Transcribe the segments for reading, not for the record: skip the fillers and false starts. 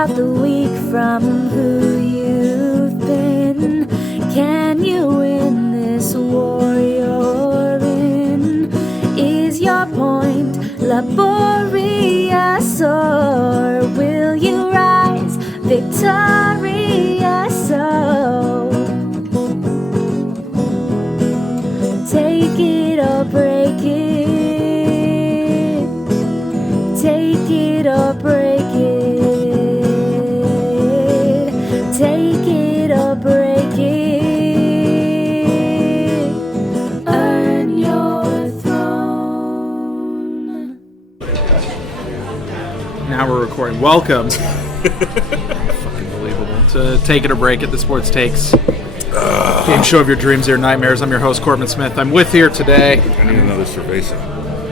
out the weak from who you've been. Can you win this war you're in? Is your point laborious, or will you rise victorious? Oh, take it or break it. Take it or break it. Take it or break it. Earn your throne. Now we're recording. Welcome. Fucking believable. To Take It or Break It, the Sports Takes game show of your dreams, your nightmares. I'm your host, Corbin Smith. I'm with here today. I need another cerveza.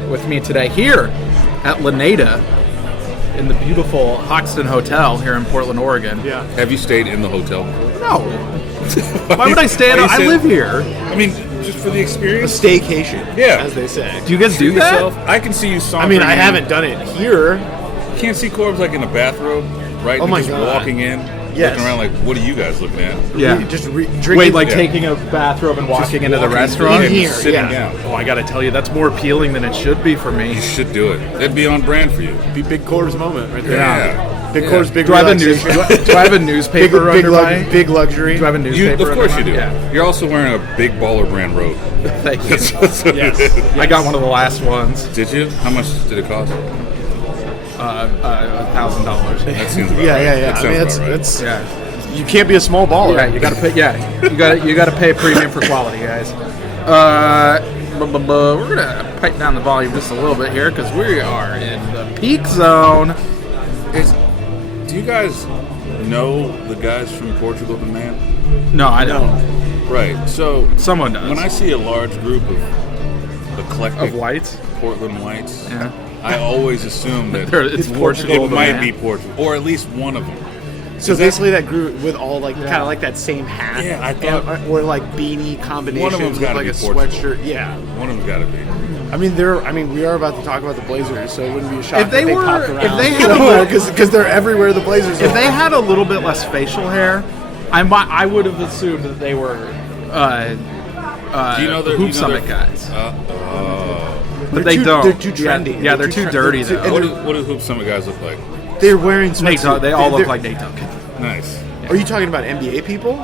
With me today here at Laneda in the beautiful Hoxton Hotel here in Portland, Oregon. Yeah. Have you stayed in the hotel? No. Why would I stay at I live here. I mean, just for the experience? A staycation, Yeah. as they say. Do you guys do that? Yourself? I can see you sauntering. I mean, I haven't done it here. You can't see Corb's like in a bathrobe, right? Oh my just God. walking in, Yes. looking around like, what are you guys looking at? Yeah. Just drinking. Wait, like Yeah. taking a bathrobe and walking into the walking restaurant? in, Here, sitting yeah. down. Oh, I gotta tell you, that's more appealing than it should be for me. You should do it. That'd be on brand for you. Be Big Corb's moment right there. Yeah. Big Yeah. Corb's big Do I have a news? relaxation. Do I have a newspaper under my? big luxury. Do I have a newspaper? Of course under you do. my- Yeah. You're also wearing a big baller brand robe. Thank you. That's what Yes. it is. I got one of the last ones. Did you? How much did it cost? $1,000. That seems about Yeah, right. yeah, yeah. That I sounds mean, about right. that's Yeah, you can't be a small baller. yeah. You gotta pay. Yeah, you gotta pay a premium for quality, guys. We're gonna pipe down the volume just a little bit here because we are in the peak zone. Do you guys know the guys from Portugal the Man? No, I don't. Right. So Someone does. when I see a large group of eclectic Of whites. Portland whites, Yeah. I always assume that It's Portugal. it the might man. be Portugal, or at least one of them. So Is that- basically, that group with all like kind of like that same hat. Yeah, I thought- or like beanie combination. One of them's with gotta like be a Portugal. sweatshirt. Yeah. One of them's got to be. I mean, we are about to talk about the Blazers, so it wouldn't be a shock If they if they were- popped if around. they had a little- because they're everywhere. The Blazers. If are. they had a little bit less facial hair, I would have assumed that they were Do you know the Hoop Summit guys. But They're they too- don't. they're too trendy. Yeah, they're too dirty they're though. What do Hoop Summit guys look like? they're wearing Nate, sweatsuits. they all look They're- like Nate Duncan. Nice. Are you talking about NBA people?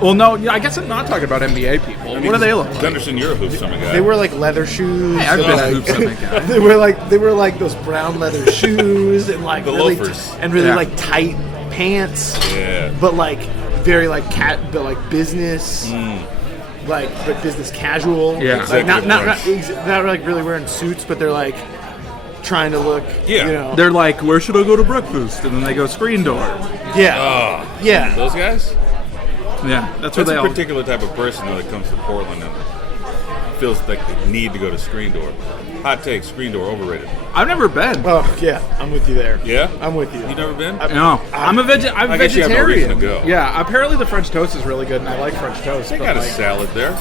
Well, no, I guess I'm not talking about NBA people. What do they look like? Gundersen, you're a Hoop Summit guy. They wear like leather shoes. Hey, I've and, been a like- Hoop Summit guy. they wear like those brown leather shoes and like The really loafers. really Yeah. like tight pants. Yeah. But like very like but like business. Like but business casual. Yeah. Like not Executive not like really wearing suits, but they're like trying to look. Yeah. You know. They're like, where should I go to breakfast? And then they go screen door. Yeah. Yeah. Those guys? Yeah, that's where That's they a all. particular type of person though, that comes to Portland and feels like they need to go to screen door. Hot take, screen door overrated. I've never been. Oh yeah, I'm with you there. Yeah? I'm with you. You never been? No, I'm I guess you have no vegetarian. reason to go. Yeah, apparently the French toast is really good, and I like French toast. They but, got a like, salad there.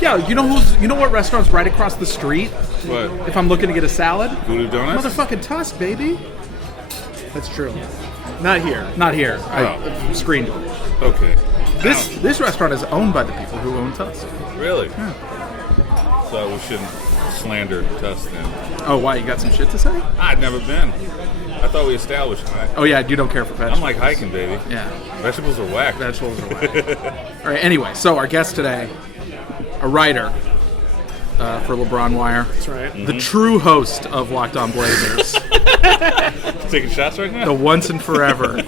yeah, you know what restaurant's right across the street? But If I'm looking to get a salad, Voodoo Donuts? motherfucking Tusk, baby. That's true. Not here. Not here. Oh. Screen door. Okay. This restaurant is owned by the people who own Tusk. Really? So we shouldn't slander Tusk then. Oh, why? You got some shit to say? I'd never been. I thought we established that. Oh yeah, you don't care for vegetables. I'm like hiking, baby. Yeah, Vegetables are whack. vegetables are whack. All right. Anyway, so our guest today, a writer for LeBron Wire, That's right. the true host of Locked On Blazers, Taking shots right now? the once and forever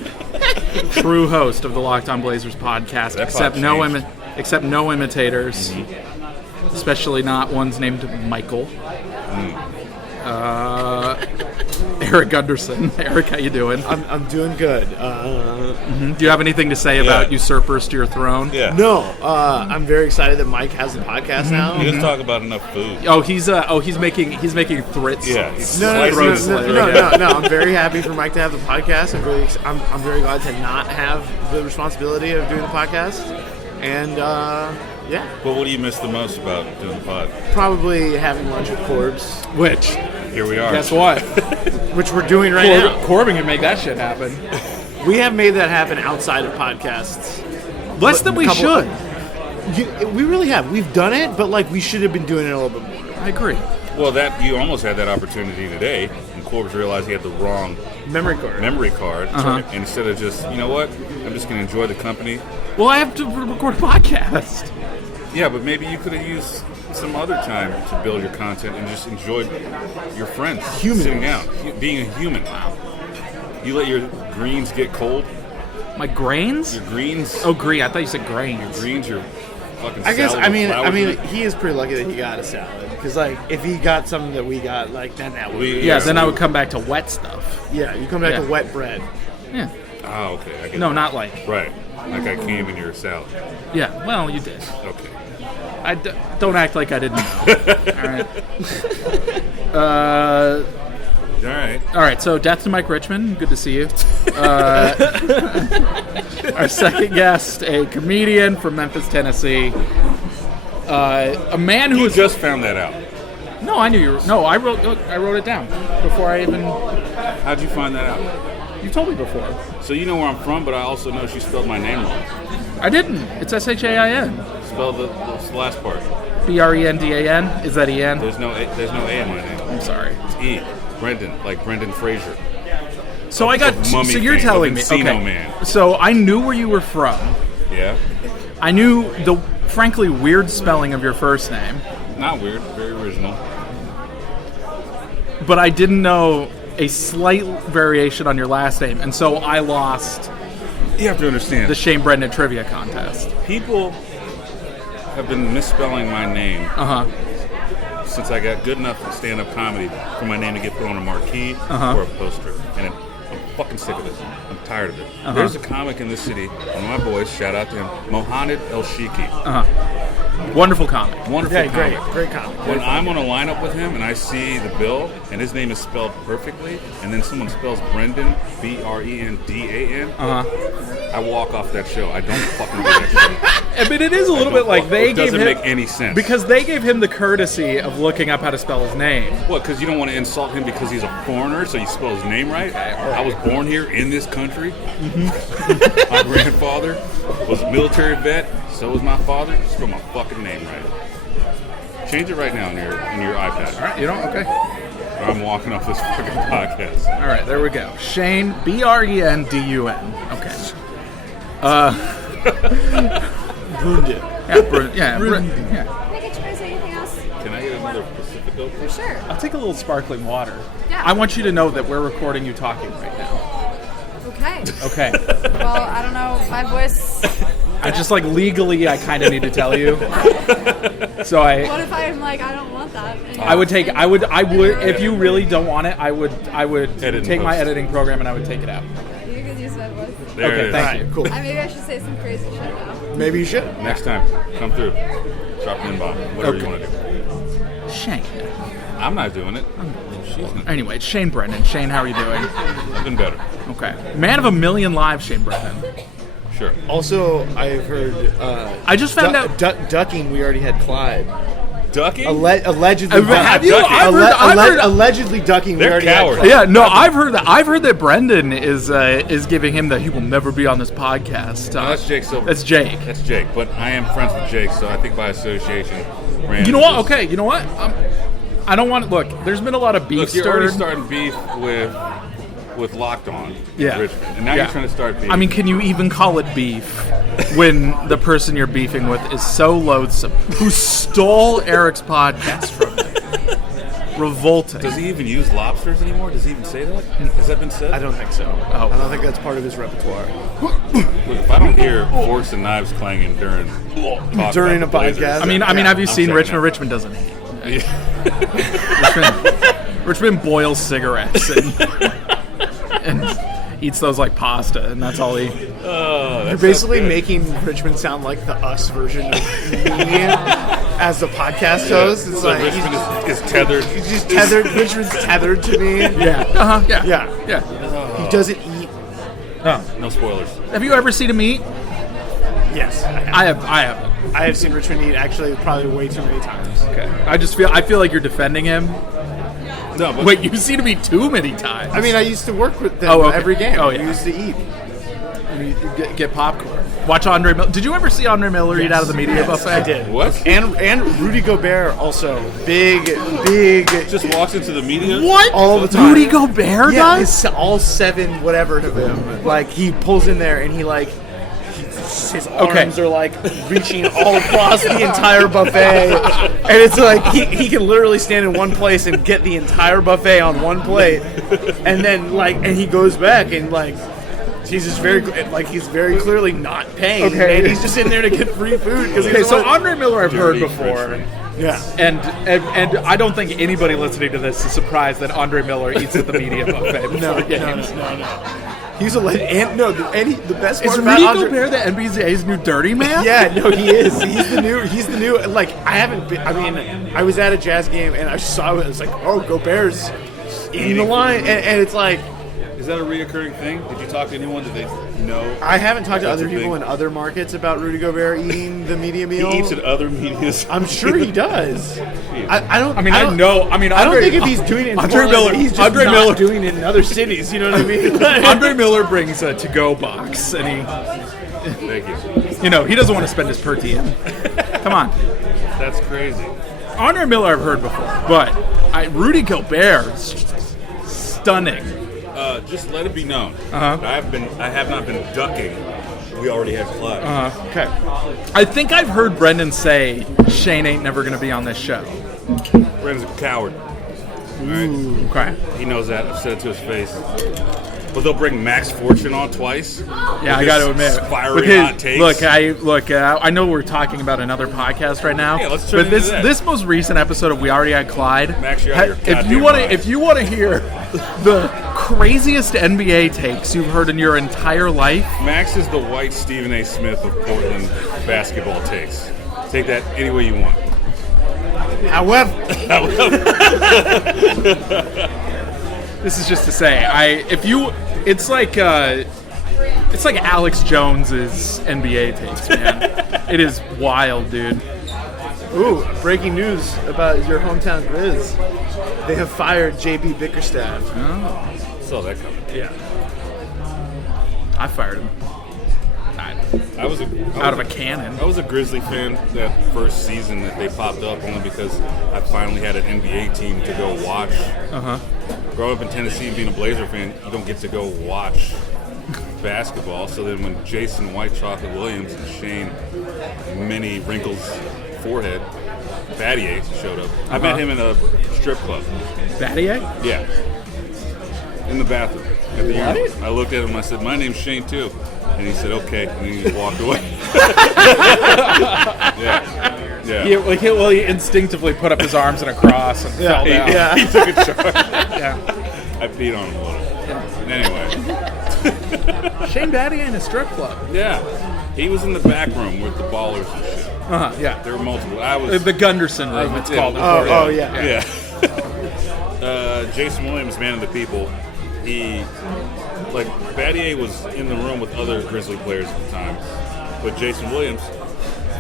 true host of the Locked On Blazers podcast, That except pod no changed. except no imitators, especially not ones named Michael. Erik Gundersen. Erik, how you doing? I'm doing good. Do you have anything to say about usurpers to your throne? Yeah. No, I'm very excited that Mike has a podcast now. You just talk about enough food. Oh, he's making threats. Yeah. he's No, slicing no, it. no. I'm very happy for Mike to have the podcast. I'm very glad to not have the responsibility of doing the podcast. And yeah, But what do you miss the most about doing the pod? probably having lunch with Corbs. Which Here we are. Guess what? which we're doing right now. Corbin can make that shit happen. We have made that happen outside of podcasts. Less than we should. We really have. We've done it, but like we should have been doing it a little bit more. I agree. Well, that you almost had that opportunity today, and Corbin realized he had the wrong Memory card. And instead of just, you know what, I'm just going to enjoy the company. Well, I have to record a podcast. Yeah, but maybe you could have used some other time to build your content and just enjoyed your friends sitting down, being a human. Wow. You let your greens get cold. My grains? Your greens. Oh, green. I thought you said grains. Your greens. Your fucking. I guess. salad I with flowers in mean, it. he is pretty lucky that he got a salad because, like, if he got something that we got, like, then that would. Yeah, then I would come back to wet stuff. Yeah, you come back to wet bread. Yeah. Oh, okay. I get No, that. not like. Right. Like I came in your salad. Yeah. Well, you did. Okay. Don't act like I didn't know. All right. All right. So, Death to Mike Richmond. Good to see you. Our second guest, a comedian from Memphis, Tennessee. A man who You just found that out. No, I knew you were. No, I wrote it down before I even. How'd you find that out? You told me before. So you know where I'm from, but I also know she spelled my name wrong. I didn't. It's Shain. Spell the last part. Brendan. Is that En? There's no A in my name. I'm sorry. It's E. Brenden, like Brendan Fraser. So I got. Mummy So you're fame, telling of me. Encino Okay. Man. So I knew where you were from. Yeah. I knew the frankly weird spelling of your first name, Not weird. Very original. but I didn't know a slight variation on your last name, and so I lost You have to understand. the Shain Brenden trivia contest. People have been misspelling my name since I got good enough at stand-up comedy for my name to get put on a marquee or a poster. And I'm fucking sick of this. I'm tired of it. There's a comic in this city, one of my boys, shout out to him, Mohamed El Shiki. Wonderful comic. Wonderful comic. Great comic. When I'm on a lineup with him and I see the bill and his name is spelled perfectly, and then someone spells Brendan, Brendan, I walk off that show. I don't fucking do that I mean, it is a little bit like they It gave doesn't him make any sense. because they gave him the courtesy of looking up how to spell his name. What, because you don't want to insult him because he's a foreigner, so you spell his name right? I was born here in this country. My grandfather was a military vet, so was my father. Spell my fucking name right. Change it right now in your iPad. All right, you know, okay. Or I'm walking off this fucking podcast. All right, there we go. Shain, Brendun. Okay. Brenden. Yeah. Can I get you guys anything else? Can I get another Pacifico? For sure. I'll take a little sparkling water. Yeah. I want you to know that we're recording you talking right now. Okay. Okay. Well, I don't know. My voice. I just like legally, I kind of need to tell you. So What if I'm like, I don't want that? I would if you really don't want it, I would Edit and take my post. editing program and I would take it out. You can use my voice. There Okay, it is. thank you. Cool. Maybe I should say some crazy shit now. Maybe you should. Next time, come through. Drop an inbox. Whatever you want to do. Shane. I'm not doing it. Anyway, it's Shain Brenden. Shane, how are you doing? I've been better. Okay. Man of a million lives, Shain Brenden. Sure. Also, I've heard. I just found out. Ducking. We already had Clyde. Ducking? Allegedly. Have you? ducking. I've heard. Allegedly ducking. They're we already had cowards. Clyde. Yeah, no, I've heard that Brendan is giving him that he will never be on this podcast. No, that's Jake Silver. That's Jake. That's Jake. But I am friends with Jake, so I think by association. You know what? Okay, you know what? I don't want to look. There's been a lot of beef Look, you're already stirred. starting beef with Locked On. Yeah. Richmond. And now Yeah. you're trying to start beef. I mean, can you even call it beef when the person you're beefing with is so loathsome, who stole Eric's podcast from me? Revolting. does he even use lobsters anymore? Does he even say that? Has that been said? I don't think so. Oh. I don't think that's part of his repertoire. Look, if I don't hear forks and knives clanging during During about a the Blazers, podcast? I mean, have you I'm seen checking Richmond? out. Richmond doesn't hate. Richmond boils cigarettes and eats those like pasta, and that's all he. You're basically making Richmond sound like the us version of me as the podcast host. It's So like Richmond is tethered. he's just tethered. Richmond's tethered to me. Yeah. Yeah. Yeah. Yeah. He doesn't eat. No spoilers. Have you ever seen him eat? Yes, I have. I haven't. I have seen Richmond eat actually probably way too many times. Okay. I feel like you're defending him. No, but Wait, you've seen me too many times. I mean, I used to work with them Oh, okay. every game. Oh, We yeah. used to eat. You get popcorn. Watch Andre Miller. Did you ever see Andre Miller eat out of the media buffet? I did. What? And Rudy Gobert also big. Just walks into the media. What? All the time. Rudy Gobert Yeah, does? all 7 whatever of him. Like he pulls in there and he like his arms are like reaching all across the entire buffet, and it's like he can literally stand in one place and get the entire buffet on one plate, and then and he goes back and like. He's just he's very clearly not paying, Okay. and he's just in there to get free food. Okay, so Andre Miller I've heard before. yeah, And I don't think anybody listening to this is surprised that Andre Miller eats at the media buffet before no. games. He's a legend. The best part Is about Rudy Andre, Gobert the NBA's new dirty man? Yeah, no, he is. He's the new. Like I haven't been. I mean, I was at a Jazz game and I saw it. It was like, oh, Gobert's eating the line, and it's like. Is that a reoccurring thing? Did you talk to anyone? Did they know? I haven't talked to That's other a people thing. in other markets about Rudy Gobert eating the media meal. He eats at other medias. I'm sure he does. I don't. I don't Andre, think if he's doing it in Andre Portland, Miller. he's just Andre not Miller doing it in other cities. You know what I mean? Andre Miller brings a to-go box, and Thank you. he doesn't want to spend his per diem. Come on. That's crazy. Andre Miller I've heard before, but Rudy Gobert is stunning. Just let it be known. Uh-huh. I have not been ducking. We already have Clyde. Okay. I think I've heard Brendan say Shain ain't never going to be on this show. Brendan's a coward. Ooh. Okay. He knows that. I've said it to his face. But they'll bring Max Fortune on twice. Yeah, I got to admit. Fiery hot takes. I know we're talking about another podcast right now. Yeah, let's turn but into that. this most recent episode of We Already Had Clyde. Max, you're out of your if you goddamn want mind. if you want to hear the craziest NBA takes you've heard in your entire life, Max is the white Stephen A. Smith of Portland basketball takes. Take that any way you want. However, this is just to say, it's like Alex Jones's NBA takes, man. It is wild, dude. ooh, breaking news about your hometown Grizz. They have fired JB Bickerstaff. Saw that coming. Yeah, I fired him I was out of a cannon. I was a Grizzly fan that first season that they popped up only because I finally had an NBA team to go watch. Growing up in Tennessee and being a Blazer fan, you don't get to go watch basketball. So then when Jason White Chocolate Williams and Shane Mini Wrinkles Forehead Battier showed up, I met him in a strip club. Battier? Yeah. In the bathroom. At the urinal. I looked at him and I said, "My name's Shane too." And he said, "Okay," and then he just walked away. Yeah. He instinctively put up his arms in a cross and fell down. He took a charge. Yeah. I peed on him a little. Anyway. Shane Battier in a strip club. Yeah. He was in the back room with the ballers and shit. Yeah. There were multiple. I was. The Gundersen room, it's called. Oh, yeah. Yeah. Jason Williams, man of the people. Battier was in the room with other Grizzly players at the time, but Jason Williams,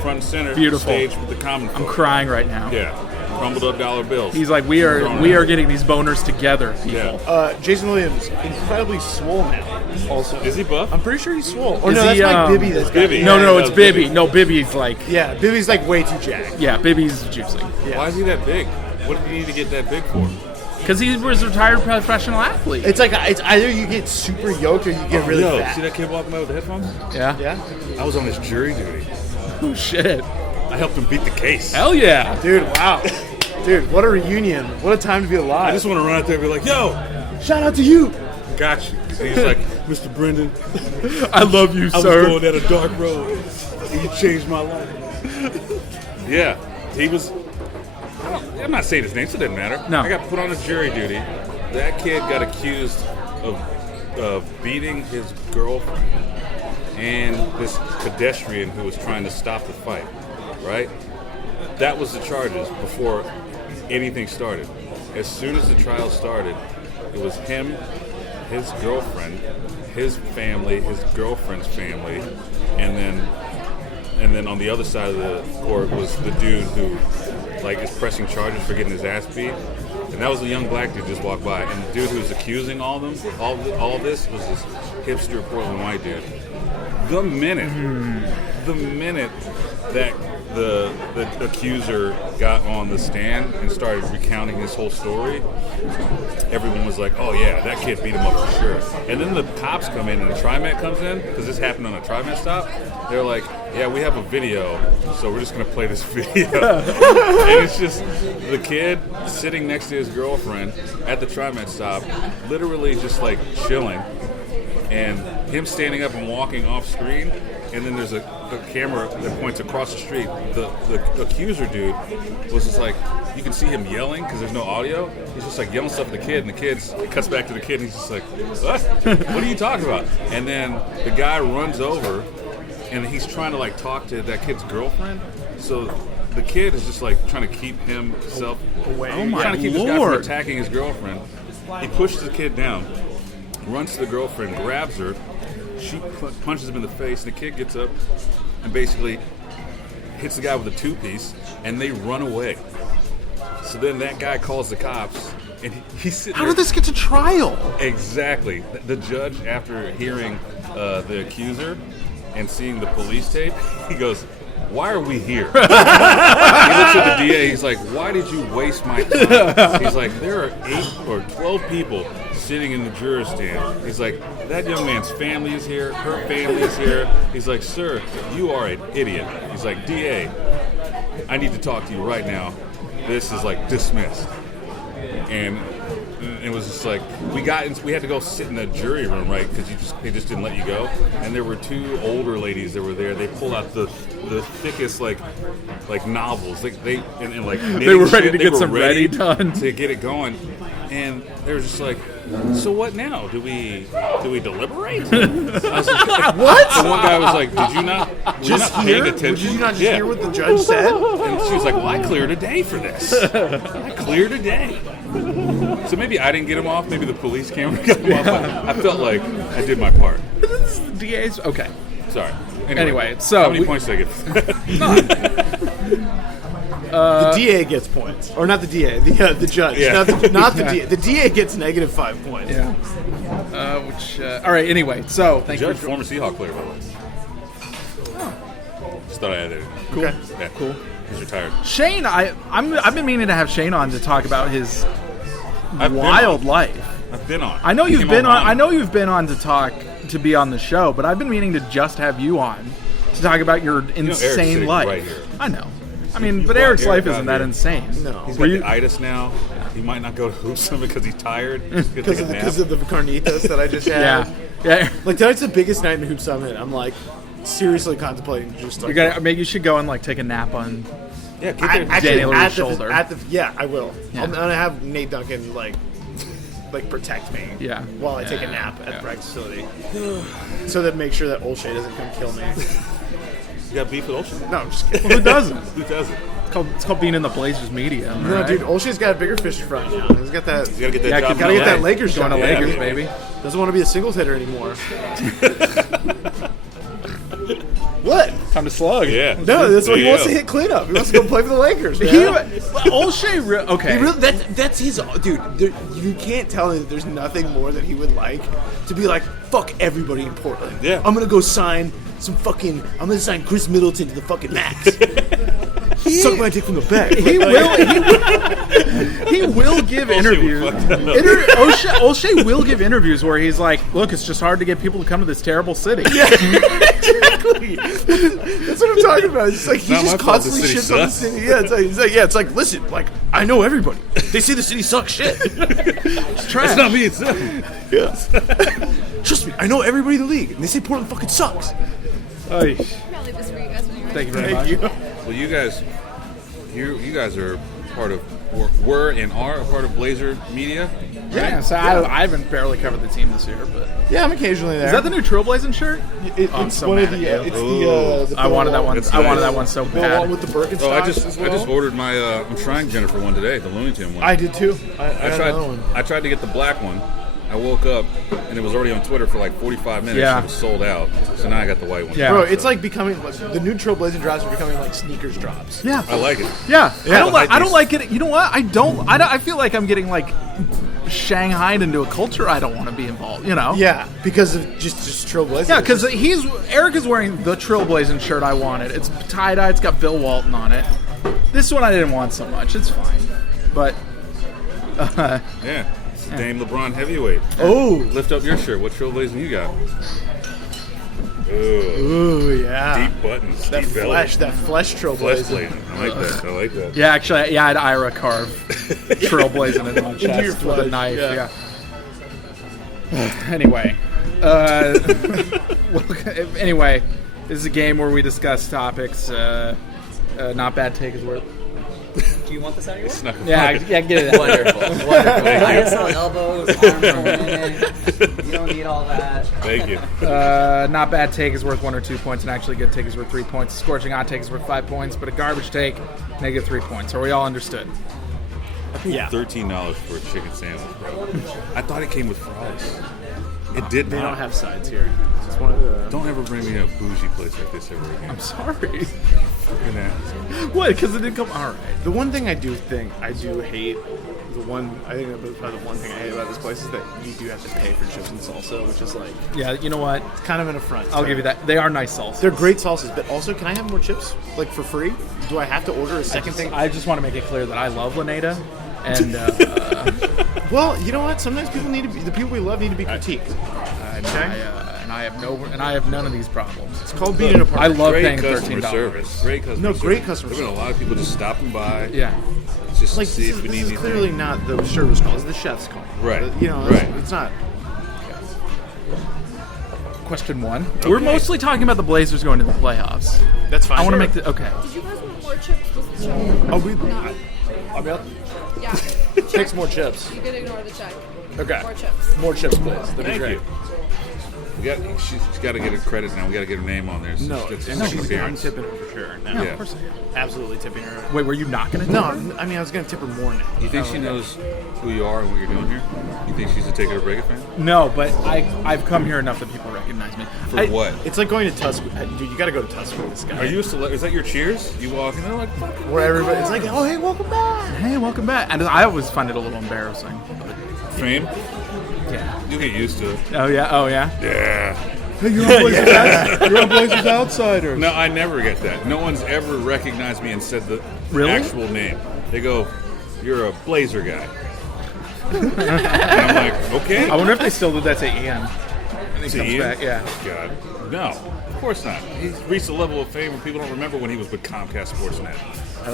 front and center, Beautiful. stage with the common folk. I'm crying right now. Yeah, crumbled up dollar bills. He's like, we are getting these boners together, people. Yeah. Jason Williams, incredibly swole now. Also, Is he buff? I'm pretty sure he's swole. Or Is no, that's he, Mike Bibby. That's got Bibby. No, Yeah, it's that was Bibby. Bibby. No, Bibby's like, Yeah, Bibby's like way too jacked. yeah, Bibby's juicing. Yeah. Why is he that big? What did he need to get that big for? Because he was a retired professional athlete. It's either you get super yoked or you get really Yo, fat. see that kid walking by with the headphones? Yeah? Yeah, I was on his jury duty. Oh, shit. I helped him beat the case. Hell yeah. dude. Wow, dude, what a reunion! What a time to be alive. I just want to run out there and be like, "Yo, shout out to you. got you." And he's like, "Mr. Brenden, I love you, I sir. was going down a dark road. And you changed my life." Yeah, he was. I'm not saying his name, so it doesn't matter. No. I got put on his jury duty. That kid got accused of beating his girlfriend and this pedestrian who was trying to stop the fight. Right? That was the charges before anything started. As soon as the trial started, it was him, his girlfriend, his family, his girlfriend's family, and then on the other side of the court was the dude who is pressing charges for getting his ass beat. And that was a young black dude just walked by. And the dude who was accusing all of this was this hipster Portland white dude. The minute that the accuser got on the stand and started recounting his whole story, everyone was like, oh yeah, that kid beat him up for sure. And then the cops come in and the TriMet comes in, because this happened on a TriMet stop. They're like, yeah, we have a video, so we're just going to play this video. And it's just the kid sitting next to his girlfriend at the TriMet stop, literally just like chilling, and him standing up and walking off screen. And then there's a camera that points across the street. The accuser dude was just like, you can see him yelling because there's no audio. He's just like yelling stuff at the kid, and it cuts back to the kid, and he's just like, what are you talking about? And then the guy runs over, and he's trying to like talk to that kid's girlfriend. So the kid is just like trying to keep himself away. Oh my trying to keep this guy Lord. from attacking his girlfriend. He pushes the kid down, runs to the girlfriend, grabs her. She punches him in the face, and the kid gets up and basically hits the guy with a two-piece, and they run away. So then that guy calls the cops, and he's sitting How there. did this get to trial? Exactly. The judge, after hearing the accuser and seeing the police tape, he goes, why are we here? He looks at the DA, he's like, why did you waste my time? He's like, there are 8 or 12 people sitting in the juror stand. He's like, that young man's family is here, her family is here. He's like, sir, you are an idiot. He's like, DA, I need to talk to you right now. This is like dismissed. And it was just like, we had to go sit in the jury room, right? Because they just didn't let you go. And there were 2 older ladies that were there. They pulled out the thickest like novels. They were ready to get some ready done to get it going. And they were just like, so what now? Do we deliberate? I was like, What? And one guy was like, did you not? Were you not paying attention? Did you not just Yeah. hear what the judge said? And she was like, well, I cleared a day for this. I cleared a day. So maybe I didn't get him off. Maybe the police camera got him off. But I felt like I did my part. This is the DA's. Okay. Sorry. Anyway, so how many points did I get? The DA gets points, or not the DA, the judge, Yeah. not the DA. The DA gets -5 points. Yeah. All right. Anyway, so thank Judge, you. former Seahawk player, by the way. Just thought I had it. Cool. Yeah, cool. He's retired. Shane, I've been meaning to have Shane on to talk about his I've been wild on. life. I've been on. I know He you've came been on. mine. I know you've been on to be on the show, but I've been meaning to just have you on to talk about your Eric's insane sitting life. right here. I know. I mean, but brought Eric's Eric life isn't out that here. insane. No. He's Were got you- the itis now. He might not go to Hoop Summit because he's tired. Because of the carnitas that I just had. Yeah. Yeah. Like tonight's the biggest night in Hoop Summit. I'm like seriously contemplating just like Maybe you should go and like take a nap on. Yeah, get I- there. actually, Daniel at Lee's the- shoulder. yeah, I will. Yeah. I'm gonna have Nate Duncan like protect me. Yeah. While I take a Yeah. nap at Yeah. the practice facility, so that make sure that Olshay doesn't come kill me. You got beef with Ocean? No, I'm just kidding. Who doesn't? Who doesn't? It's called being in the Blazers media. No, right? dude, Olshay's got a bigger fish to fry now. He's got that. You gotta get that Yeah, job. Gotta in get LA. that Lakers Going to job. Lakers, Yeah. baby. Doesn't want to be a singles hitter anymore. What? Time to slug. Yeah. No, that's what he There you wants go. to hit cleanup. He wants to go play for the Lakers. Man. O'Shea. Okay. He really, that's his dude. You can't tell me that there's nothing more that he would like to be like, fuck everybody in Portland. Yeah. I'm gonna go sign I'm gonna sign Chris Middleton to the fucking max. Suck my dick from the back. He will give interviews. O'Shea will give interviews where he's like, "Look, it's just hard to get people to come to this terrible city." Yeah, exactly. That's what I'm talking about. It's like he Not just my fault the constantly city shits on the sucks. city. Yeah, it's like listen, like I know everybody. They say the city sucks shit. It's trash. That's not me, it's them. Yeah. Trust me, I know everybody in the league, and they say Portland fucking sucks. I'll leave this for you guys when you're ready. Thank you very Thank much. you. Well, you guys are part of, were and are a part of Blazer Media. Yeah, so I haven't barely covered the team this year, but Yeah, I'm occasionally there. is that the new Trailblazing shirt? I'm it's so one of mad the. at you. It's the. I wanted that one. It's I wanted nice. that one so The one bad. with the Birkenstocks. Oh, I as just well. ordered my. I'm trying Jennifer one today, the Looney Tune one. I did too. I I had tried. another one. I tried to get the black one. I woke up and it was already on Twitter for like 45 minutes. Yeah. It was sold out. So now I got the white one. Yeah. Bro, it's like becoming the new Trailblazing drops are becoming like sneakers drops. Yeah. I like it. Yeah. I don't these. like it. You know what? I feel like I'm getting like shanghaied into a culture I don't want to be involved, you know? Yeah, because of just Trailblazing. Yeah, because Eric is wearing the Trailblazing shirt I wanted. It's tie-dye. It's got Bill Walton on it. This one I didn't want so much. It's fine. But, Yeah. It's Dame LeBron heavyweight. Oh, Lift up your shirt. What Trailblazing you got? Ooh. ooh, yeah. Deep buttons. That deep flesh Flesh Trailblazing. blazing. I like that. I like that. yeah, actually, I had Ira carve Trailblazing into my Into your chest with a flesh, knife. yeah. Yeah. Anyway. Anyway, this is a game where we discuss topics. Not bad take is worth. Do you want this out of your way? It's not Yeah, get it. Wonderful. I just saw elbows, arms on it. You don't need all that. Thank you. Not bad take is worth 1 or 2 points. An actually good take is worth 3 points. A scorching hot take is worth 5 points. But a garbage take, negative 3 points. Are we all understood? Yeah. $13 for a chicken sandwich, bro. I thought it came with fries. It did They not. don't have sides here. It's one of the. Don't ever bring me to a bougie place like this ever again. I'm sorry. Fucking ass. What? Because it didn't come. All right. The one thing I do hate, I think that's probably the one thing I hate about this place is that you do have to pay for chips and salsa, which is like Yeah, you know what? kind of an affront. I'll give you that. They are nice salsas. They're great salsas, but also, can I have more chips like for free? Do I have to order a second thing? I just want to make it clear that I love Laneda, and Well, you know what? Sometimes people need to be, the people we love need to be critiqued. I have none of these problems. It's called being in a I party. love Great paying customer $13. service. Great customer No, service. great customer There's been a lot of people just stopping by. Yeah. Just Like to see this if is, we this need is anything. clearly not the service call; it's the chef's call. Right. You know, Right. it's not. Question 1. We're mostly talking about the Blazers going to the playoffs. That's fine. I want to make the okay. Did you guys want more chips? Was the check? Oh, we. No. Yeah. Take some more chips. You can ignore the check. Okay. More chips. More chips, please. That'd be Thank great. you. She's got to get her credit now. We got to get her name on there. So No, that's and no, she's, I'm appearance. tipping her for sure. No, Yeah. Of course I am. absolutely tipping her. Wait, were you not going to? No, I mean I was gonna tip her more now. You think she knows who you are and what you're doing here? You think she's a Take It or Break It fan? No, but I've come here enough that people recognize me. For what? It's like going to Tusk. Dude, you got to go to Tusk with this guy. Are you a celebrity? Is that your cheers? You walk in, they're like, fuck. Where everybody? It's like, oh hey, welcome back. Hey, welcome back. And I always find it a little embarrassing. Fame? Yeah. You'll get used to it. Oh yeah. Oh yeah. Yeah. Hey, you're on Blazers Outsiders. No, I never get that. No one's ever recognized me and said the Really? actual name. They go, you're a Blazer guy. And I'm like, okay. I wonder if they still do that to Ian. And he To comes Ian? back. Yeah. God. No, of course not. He's reached a level of fame where people don't remember when he was with Comcast Sportsnet.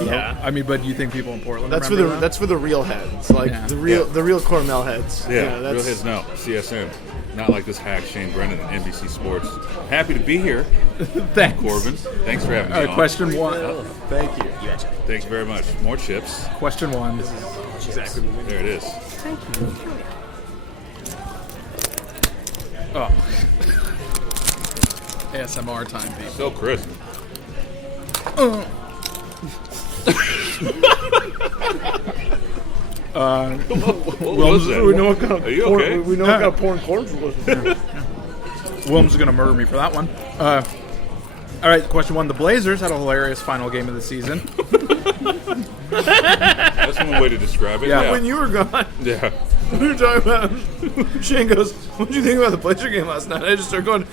Yeah. I mean, but do you think people in Portland? That's for remember the that? that's for the real heads, like Yeah. the real Cornell heads. Yeah, that's, real heads no. CSN. Not like this hack Shain Brenden at NBC Sports. Happy to be here, Thanks. Corbin. Thanks for having me All right, on. question 1. Thank you. Thanks very much. More chips. Question 1. Exactly. There it is. Oh. ASMR time, people. So crisp. What was that? We know what kind of Are you porn, okay? we know what kind of porn corns we're listening to. Wilm's going to murder me for that one. All right, question 1. The Blazers had a hilarious final game of the season. That's one way to describe it. Yeah. When you were gone, Yeah. we were talking about. Shane goes, "What did you think about the Blazer game last night?" I just started going,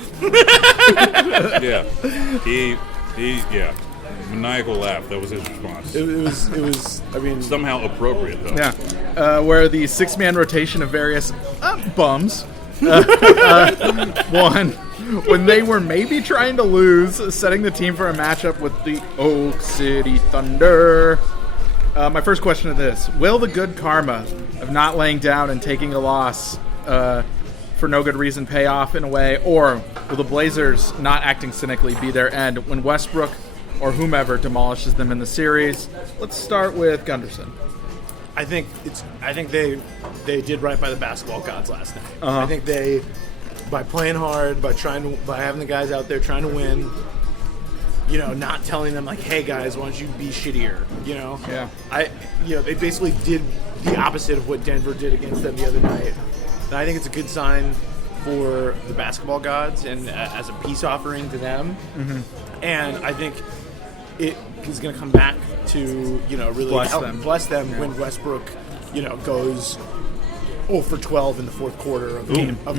Yeah. Yeah. Maniacal laugh. That was his response. It was. I mean, Somehow appropriate, though. Yeah. Where the 6-man rotation of various bums won when they were maybe trying to lose, setting the team for a matchup with the Oak City Thunder. My first question is this. Will the good karma of not laying down and taking a loss for no good reason pay off in a way, or will the Blazers not acting cynically be their end when Westbrook or whomever demolishes them in the series? Let's start with Gundersen. I think they did right by the basketball gods last night. Uh-huh. I think they, by playing hard, by having the guys out there trying to win, you know, not telling them like, hey guys, why don't you be shittier, you know? Yeah. They basically did the opposite of what Denver did against them the other night. And I think it's a good sign for the basketball gods and as a peace offering to them. And I think it is going to come back to, really bless them when Westbrook, goes 0 for 12 in the fourth quarter of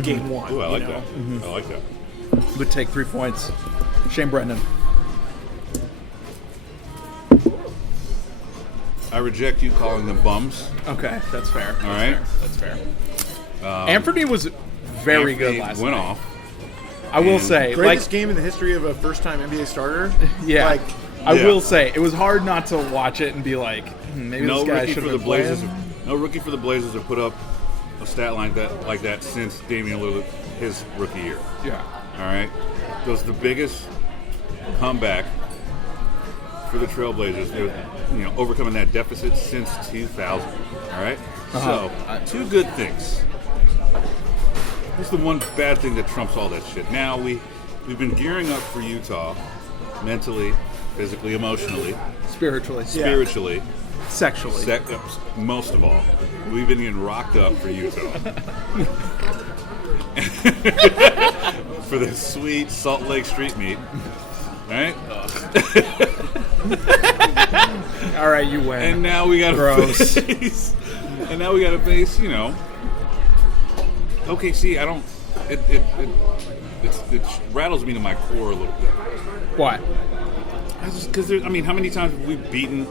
game one. Ooh, I like that. I like that. Would take 3 points. Shain Brenden. I reject you calling them bums. Okay, that's fair. All right. That's fair. Anthony was very good last went night. off. I will say, Greatest game in the history of a first-time NBA starter. Yeah. Like, I will say, it was hard not to watch it and be like, maybe this guy should have been playing. No rookie for the Blazers have put up a stat line like that since Damian Lillard, his rookie year. Yeah. All right. It was the biggest comeback for the Trailblazers. They were, overcoming that deficit since 2000. All right. So, two good things. Here's the one bad thing that trumps all that shit. Now we've been gearing up for Utah, mentally, physically, emotionally, Spiritually. sexually. Most of all, we've been getting rocked up for Utah. For the sweet Salt Lake street meat. Right? All right, you win. And now we got to face. And now we got to face. Okay, see, I don't. It rattles me to my core a little bit. What? Because how many times have we beaten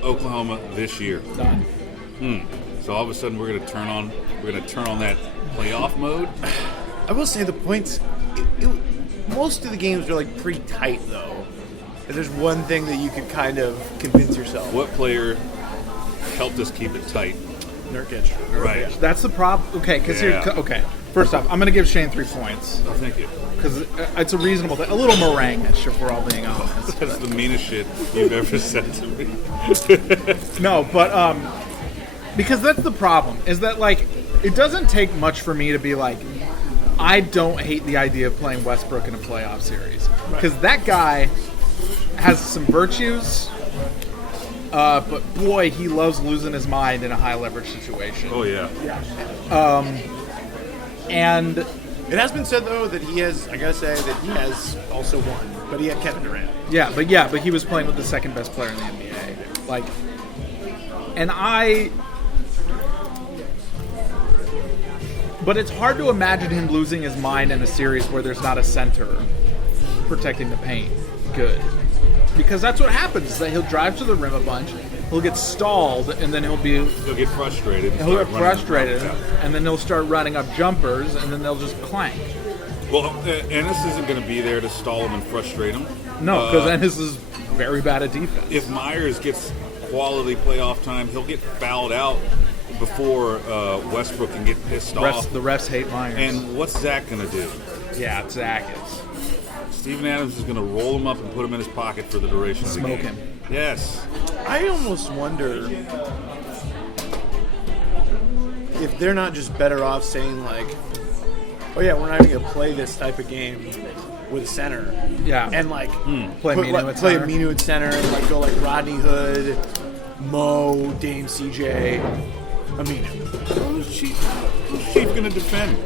Oklahoma this year? None. So all of a sudden we're gonna turn on that playoff mode. I will say the points. Most of the games are like pretty tight though. And there's one thing that you could kind of convince yourself. What player helped us keep it tight? Nurkic. Right. That's the problem. Okay, because okay. First off, I'm going to give Shane 3 points Oh, thank you. because it's a reasonable thing. A little meringue-ish, if we're all being honest. That's the meanest shit you've ever said to me. No, but because that's the problem. Is that it doesn't take much for me to be like, I don't hate the idea of playing Westbrook in a playoff series because that guy has some virtues. But boy, he loves losing his mind in a high leverage situation. Oh yeah. And It has been said though that he has. I gotta say that he has also won, but he had Kevin Durant. but he was playing with the second best player in the NBA. But it's hard to imagine him losing his mind in a series where there's not a center protecting the paint. Good. Because that's what happens, is that he'll drive to the rim a bunch, he'll get stalled, and then he'll get frustrated. And then he'll start running up jumpers, and then they'll just clank. Well, Ennis isn't going to be there to stall him and frustrate him. No, because Ennis is very bad at defense. If Myers gets quality playoff time, he'll get fouled out before Westbrook can get pissed off. The refs hate Myers. And what's Zach going to do? Yeah, Zach is. Steven Adams is going to roll him up and put him in his pocket for the duration of the game. Smoke him. Yes. I almost wonder if they're not just better off saying oh yeah, we're not even going to play this type of game with a center. Yeah. And Play Aminu at center and go Rodney Hood, Mo, Dame CJ, Aminu. Who's Chief going to defend?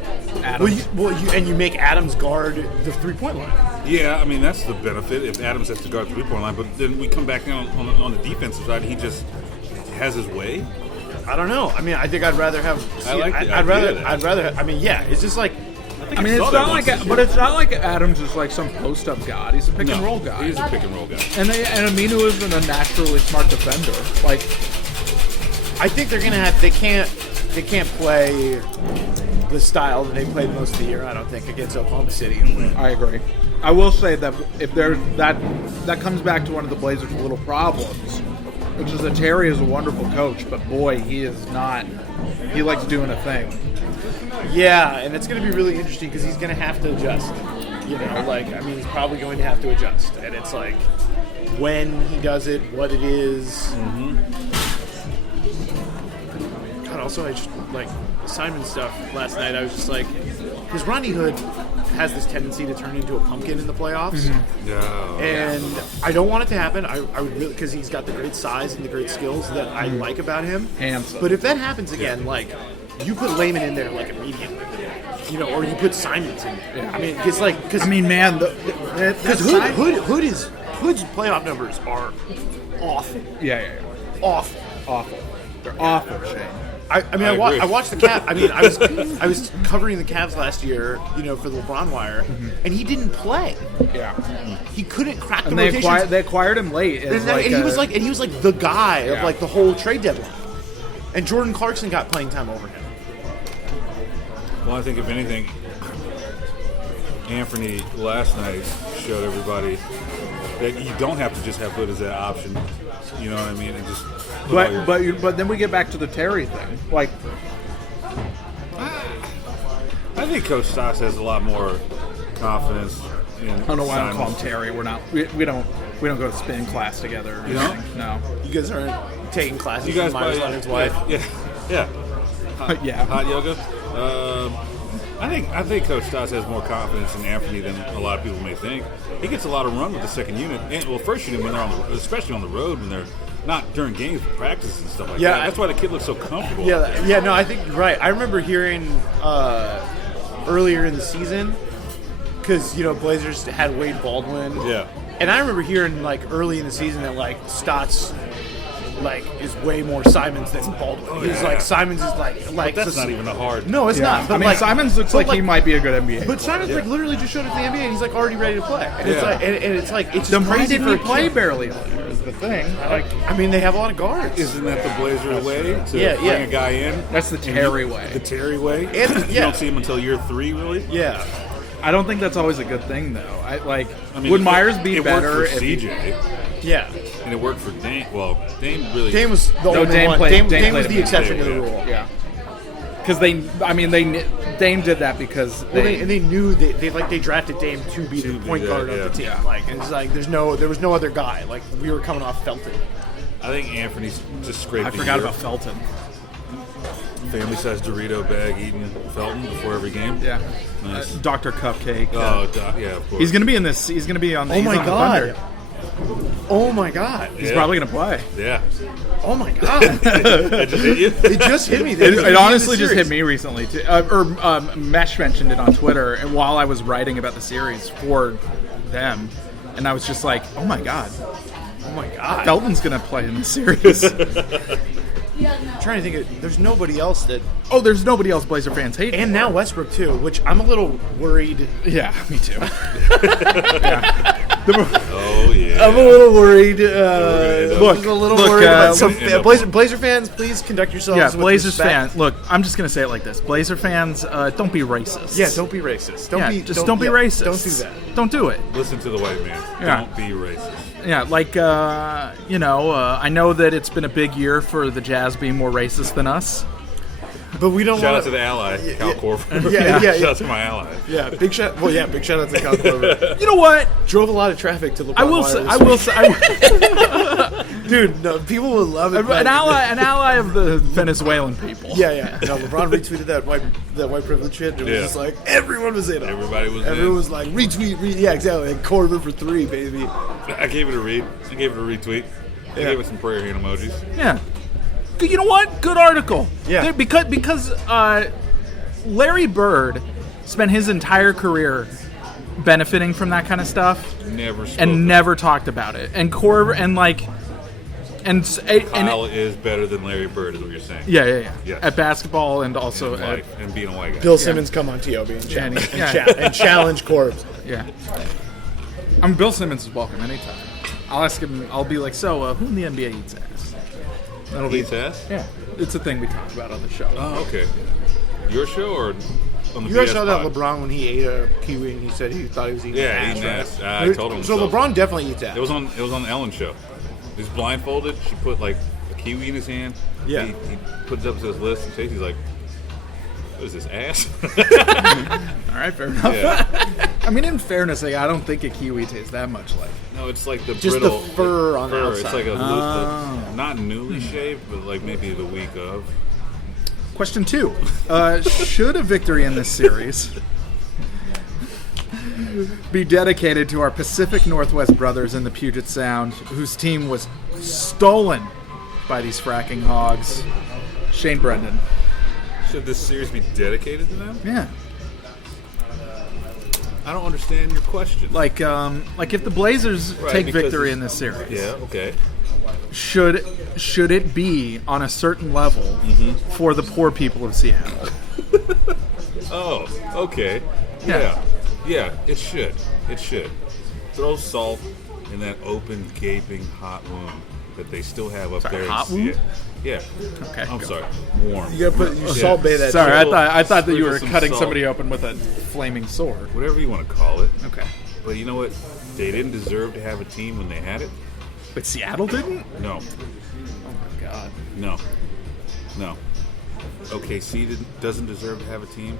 Adams. And you make Adams guard the 3-point line. Yeah, that's the benefit if Adams has to guard the 3-point line. But then we come back down on the defensive side. He just has his way. I don't know. I think I'd rather have. I'd rather. It's just it's not like Adams is some post up god. He's a pick and roll guy. He's a pick and roll guy. And Aminu isn't a naturally smart defender. I think they're gonna have. They can't play the style that they played most of the year. I don't think against Oklahoma City. I agree. I will say that if there's that comes back to one of the Blazers' little problems, which is that Terry is a wonderful coach, but boy, he is not. He likes doing a thing. Yeah, and it's going to be really interesting because he's going to have to adjust. He's probably going to have to adjust, and it's when he does it, what it is. Mm-hmm. God, also I just Simon stuff last night. I was just because Rodney Hood has this tendency to turn into a pumpkin in the playoffs. Mm-hmm. Yeah. And I don't want it to happen. I would really, because he's got the great size and the great skills that I like about him. Handsome. But if that happens again, you put Layman in there like immediately, you know, or you put Simons in there. Yeah. I mean, it's like because man, Hood's playoff numbers are awful. Yeah. Awful. They're awful, Shane. I agree. watched the Cavs. I mean, I was covering the Cavs last year, you know, for the LeBron Wire, and he didn't play. Yeah. He couldn't crack the And rotations. they acquired him late. And he was like the guy of Yeah. like the whole trade deadline. And Jordan Clarkson got playing time over him. Well, I think if anything, Anthony last night showed everybody that you don't have to just have Hood as that option. You know what I mean? And just but then we get back to the Terry thing. Like, I think Coach Stotts has a lot more confidence in I don't know why I don't call him Simons. Terry. We don't go to spin class together. Or You don't? anything. No. You guys aren't taking classes You guys from Myers probably- Leonard's wife. Yeah. Yeah. Hot yoga. I think Coach Stotts has more confidence in Anthony than a lot of people may think. He gets a lot of run with the second unit, and first unit when they're especially on the road when they're not during games, practice and stuff like Yeah, that. That's why the kid looks so comfortable. Yeah, no, I think you're right. I remember hearing earlier in the season, because, you know, Blazers had Wade Baldwin. Yeah. And I remember hearing, like, early in the season that, like, Stotts, like, is way more Simons than Baldwin. He's like, Simons is like But that's not even a hard. No, it's not. But I mean, like, Simons looks but like he might be a good NBA. But Simons like literally just showed up to the NBA and he's like already ready to play. And it's Yeah. like, and it's like, it's then just why crazy didn't for he a play kid. barely all year is the thing. Like, I mean, they have a lot of guards. Isn't that the Blazers way to Yeah, bring yeah. a guy in? that's the Terry way. The Terry way. And- You yeah. don't see him until year 3, really. Yeah. I don't think that's always a good thing, though. I mean, would Myers be it better worked for if he- CJ, Yeah. and it worked for Dame. Well, Dame really. Dame was the only Dame one. played- Dame Dame was played the a exception big to the role. rule. Yeah. Because Dame did that because Well, they knew they drafted Dame to be the To be point the- guard of the team. yeah. Like, and it's like there was no other guy. Like, we were coming off Felton. I think Anthony's just scraped. I a forgot year. about Felton. Family-sized Dorito bag eating Felton before every game. Yeah. Nice. Dr. Cupcake. Oh, yeah, of course. He's gonna be in this. He's gonna be on. Oh he's my on the god. Thunder. Oh my god. He's Yeah. probably gonna play. Yeah. Oh my god. It just hit you? It just hit me. It honestly just hit me recently, too. Mesh mentioned it on Twitter, and while I was writing about the series for them, and I was just like, "Oh my god, Oh my god. Felton's gonna play in this series." I'm trying to think there's nobody else that. Oh, there's nobody else Blazer fans hate. And now Westbrook too, which I'm a little worried. Yeah, me too. Oh, yeah. I'm a little worried. Look, I'm a little look, worried about some yeah. Blazer fans. Please conduct yourselves. Yeah, with Blazers respect. fans. Look, I'm just gonna say it like this: Blazer fans, don't be racist. Yeah, don't be racist. Don't Yeah, be just don't be racist. Don't do that. Don't do it. Listen to the white man. Yeah. Don't be racist. Yeah, like I know that it's been a big year for the Jazz being more racist than us. But we don't Shout out want to the ally, Cal Corbin. Yeah. Shout out to my ally. Yeah, big shout. Well, yeah, big shout out to Cal Corbin. You know what? Drove a lot of traffic to LeBron. I will say, dude. No, people would love it. an ally of the Venezuelan people. Yeah. No, LeBron retweeted that white privilege shit. It was Yeah. just like everyone was in it. Everybody was Everyone in. was like retweet. Yeah, exactly. Like Corbin for 3, baby. I gave it a read. I gave it a retweet. I Yeah. gave it some prayer hand emojis. Yeah. You know what? Good article. Yeah. Because Larry Bird spent his entire career benefiting from that kind of stuff Never spoke. and never talked about it. And Kyle is better than Larry Bird, is what you're saying. Yeah. Yes. At basketball and also And, at white, and being a white guy. Bill Simmons come on TOB and challenge, Yeah. and challenge Corbs. yeah. Bill Simmons is welcome anytime. I'll ask him. I'll be like, so who in the NBA eats ass? That'll be Eats ass? Yeah, it's a thing we talk about on the show. Oh, okay. Your show or on the You guys BS saw that pod? LeBron when he ate a kiwi and he said he thought he was eating Yeah, ass, eating right? ass. I told him So so. LeBron definitely eats ass. It was on the Ellen show. He's blindfolded. She put like a kiwi in his hand. Yeah. He puts it up to his lips and tastes. He's like, "What is this ass?" All right, fair enough. Yeah. I mean, in fairness, like, I don't think a kiwi tastes that much like. No, it's like the Just brittle the fur on the fur. It's outside. like a not newly shaved, but like maybe the week of. Question 2: should a victory in this series be dedicated to our Pacific Northwest brothers in the Puget Sound, whose team was stolen by these fracking hogs? Shain Brenden. Should this series be dedicated to them? Yeah. I don't understand your question. Like if the Blazers take because victory it's- in this series, Yeah, okay. should it be on a certain level for the poor people of Seattle? Oh, okay. Yeah. Yeah, it should. It should. Throw salt in that open, gaping, hot wound that they still have up there. hot in wound? Seattle. Yeah. Okay, I'm go. sorry. Warm. You gotta put Salt Bay that. Sorry, Sprinkle- I thought that you were sprinkle some cutting salt. somebody open with a flaming sword. Whatever you want to call it. Okay. But you know what? They didn't deserve to have a team when they had it. But Seattle didn't? No. God. No. OKC doesn't deserve to have a team.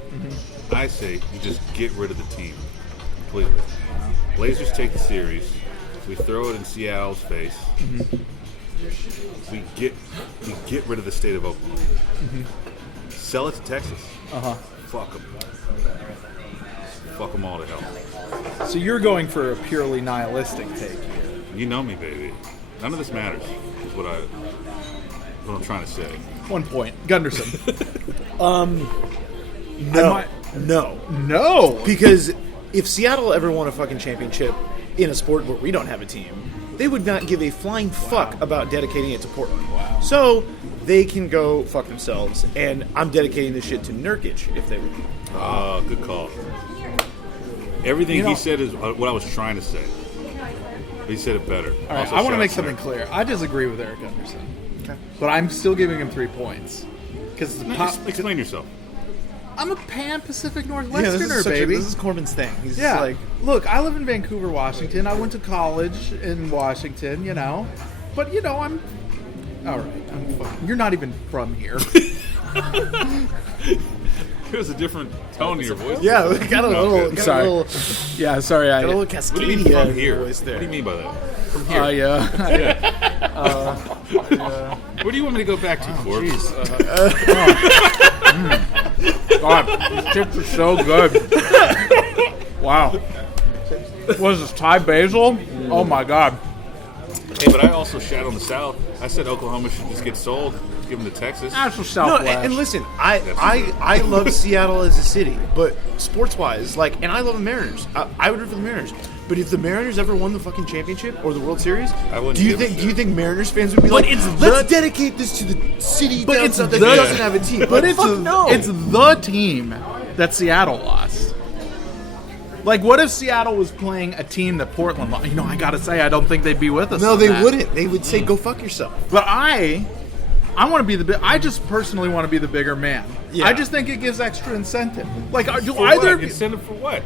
I say you just get rid of the team completely. Blazers take the series. We throw it in Seattle's face. We get rid of the state of Oklahoma. Sell it to Texas. Fuck them. Fuck them all to hell. So you're going for a purely nihilistic take here. You know me, baby. None of this matters. Is what I'm trying to say. 1 point. Gunderson. No. Because if Seattle ever won a fucking championship in a sport where we don't have a team, they would not give a flying fuck about dedicating it to Portland. Wow. So they can go fuck themselves, and I'm dedicating this shit to Nurkic if they would. Ah, good call. Everything You know- he said is what I was trying to say. He said it better. All right, Also, I want to shout make out something Nurk. clear. I disagree with Erik Gundersen. Okay. But I'm still giving him 3 points. Because Explain yourself. I'm a pan-Pacific Yeah, Northwesterner, baby. this is Corbin's thing. He's Yeah, just like, look, I live in Vancouver, Washington. I went to college in Washington, you know. But, you know, I'm... All right, you're not even from here. There's a different tone to your voice. yeah, we got a little, Okay. got Sorry. a little, Yeah, sorry. got a little What do you mean Cascadia from here? voice there. What do you mean by that? From here. Yeah. Where do you want me to go back to, Forbes? God, these chips are so good. Wow. What is this, Thai basil? Oh, my God. Hey, but I also shat on the South. I said Oklahoma should just get sold, give them to Texas. That's for No, Southwest. and listen, I love Seattle as a city, but sports-wise, like, and I love the Mariners. I would root for the Mariners. But if the Mariners ever won the fucking championship or the World Series, I wouldn't do you give a think shit. Mariners fans would be like, let's dedicate this to the city But down it's south that the- doesn't have a team? But it's no. it's the team that Seattle lost. Like, what if Seattle was playing a team that Portland lost? You know, I gotta say, I don't think they'd be with us. no, on they that. wouldn't. They would say, "Go fuck yourself." But I want to be I just personally want to be the bigger man. Yeah. I just think it gives extra incentive. Like, do For either? what? Incentive for what?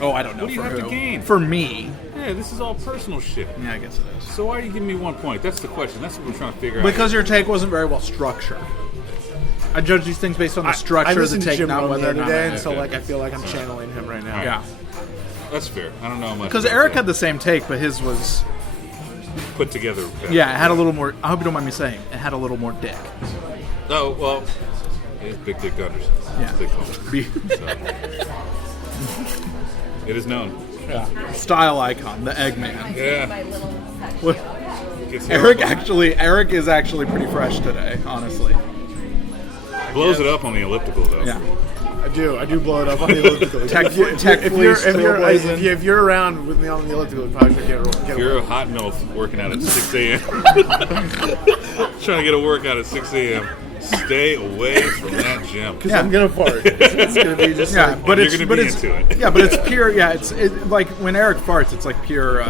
Oh, I don't know. What do you for have to who. gain? For me. Yeah, this is all personal shit. Yeah, I guess it is. So why are you giving me 1 point? That's the question. That's what we're trying to figure out. Because your take wasn't very well structured. I judge these things based on the structure I of the listened to take, Jim not Rome whether the or other not. day, and so Okay. like I feel like I'm channeling him right now. Yeah. That's fair. I don't know much. Because about Eric that. had the same take, but his was... put together. better. Yeah, it had a little more... I hope you don't mind me saying. It had a little more dick. Oh well, it's Big Dick Gundersen. Yeah. As they call him. Be- So. It is known. Style icon, the Eggman. Yeah. What- Gets Eric is actually pretty fresh today, honestly. blows it up on the elliptical though. Yeah. I do blow it up on the elliptical. If you're around with me on the elliptical, you probably should If get you're a hot MILF working out at 6 a.m. trying to get a workout at 6 a.m. Stay away from that gym. because I'm gonna fart. It's gonna be just Yeah, like, but you're it's gonna but be it's into it. yeah, but it's pure. Yeah, it's like when Eric farts, it's like pure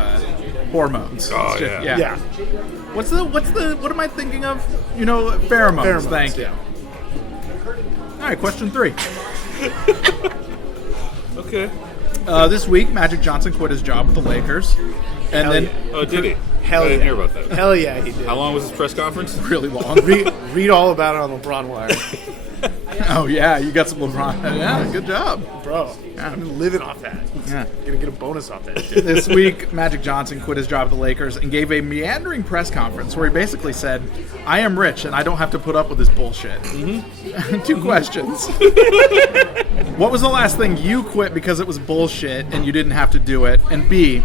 hormones. Oh, It's just- yeah. yeah. What am I thinking of? You know, pheromones. Pheromones, Thank you. yeah. All right, question 3. Okay. This week, Magic Johnson quit his job with the Lakers, and Hell then yeah. Oh, did he? Hell I didn't yeah. hear about that. Hell yeah, he did. How long was his press conference? really long. Read all about it on LeBron Wire, Oh yeah, you got some LeBron. Yeah, good job. bro. I'm living off that. Yeah. Gonna get a bonus off that shit. This week, Magic Johnson quit his job at the Lakers and gave a meandering press conference where he basically said, "I am rich and I don't have to put up with this bullshit." Mm-hmm. 2 questions. What was the last thing you quit because it was bullshit and you didn't have to do it? And B,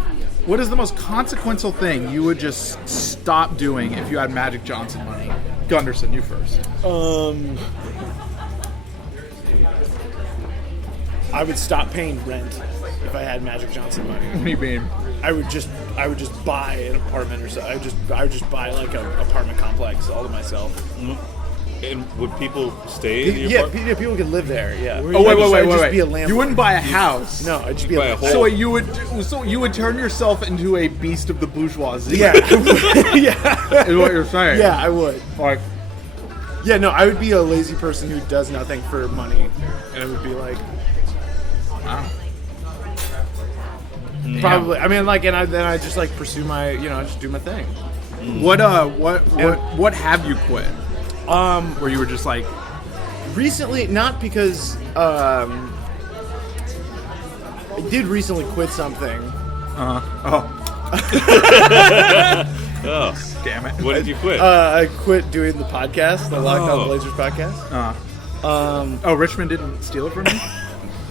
what is the most consequential thing you would just stop doing if you had Magic Johnson money? Gundersen, you first. I would stop paying rent if I had Magic Johnson money. What do you mean? I would just buy an apartment or so. I would just buy like an apartment complex all to myself. And would people stay in your Yeah, apartment? people could live there. Yeah. Oh wait. I'd just be a landlord. You wouldn't buy a house. No, I'd just be buy a a whole- So wait, you would turn yourself into a beast of the bourgeoisie. Yeah. Yeah. Is what you're saying. Yeah, I would. Like, Yeah, no, I would be a lazy person who does nothing for money, and it would be like, wow. probably. I mean, like, and then I just like pursue my, I just do my thing. What have you quit? Where you were just like, Recently, not because I did recently quit something. oh, Oh, damn it. what did you quit? I quit doing the podcast, the Locked On Oh. Blazers podcast. Oh, Richmond didn't steal it from me?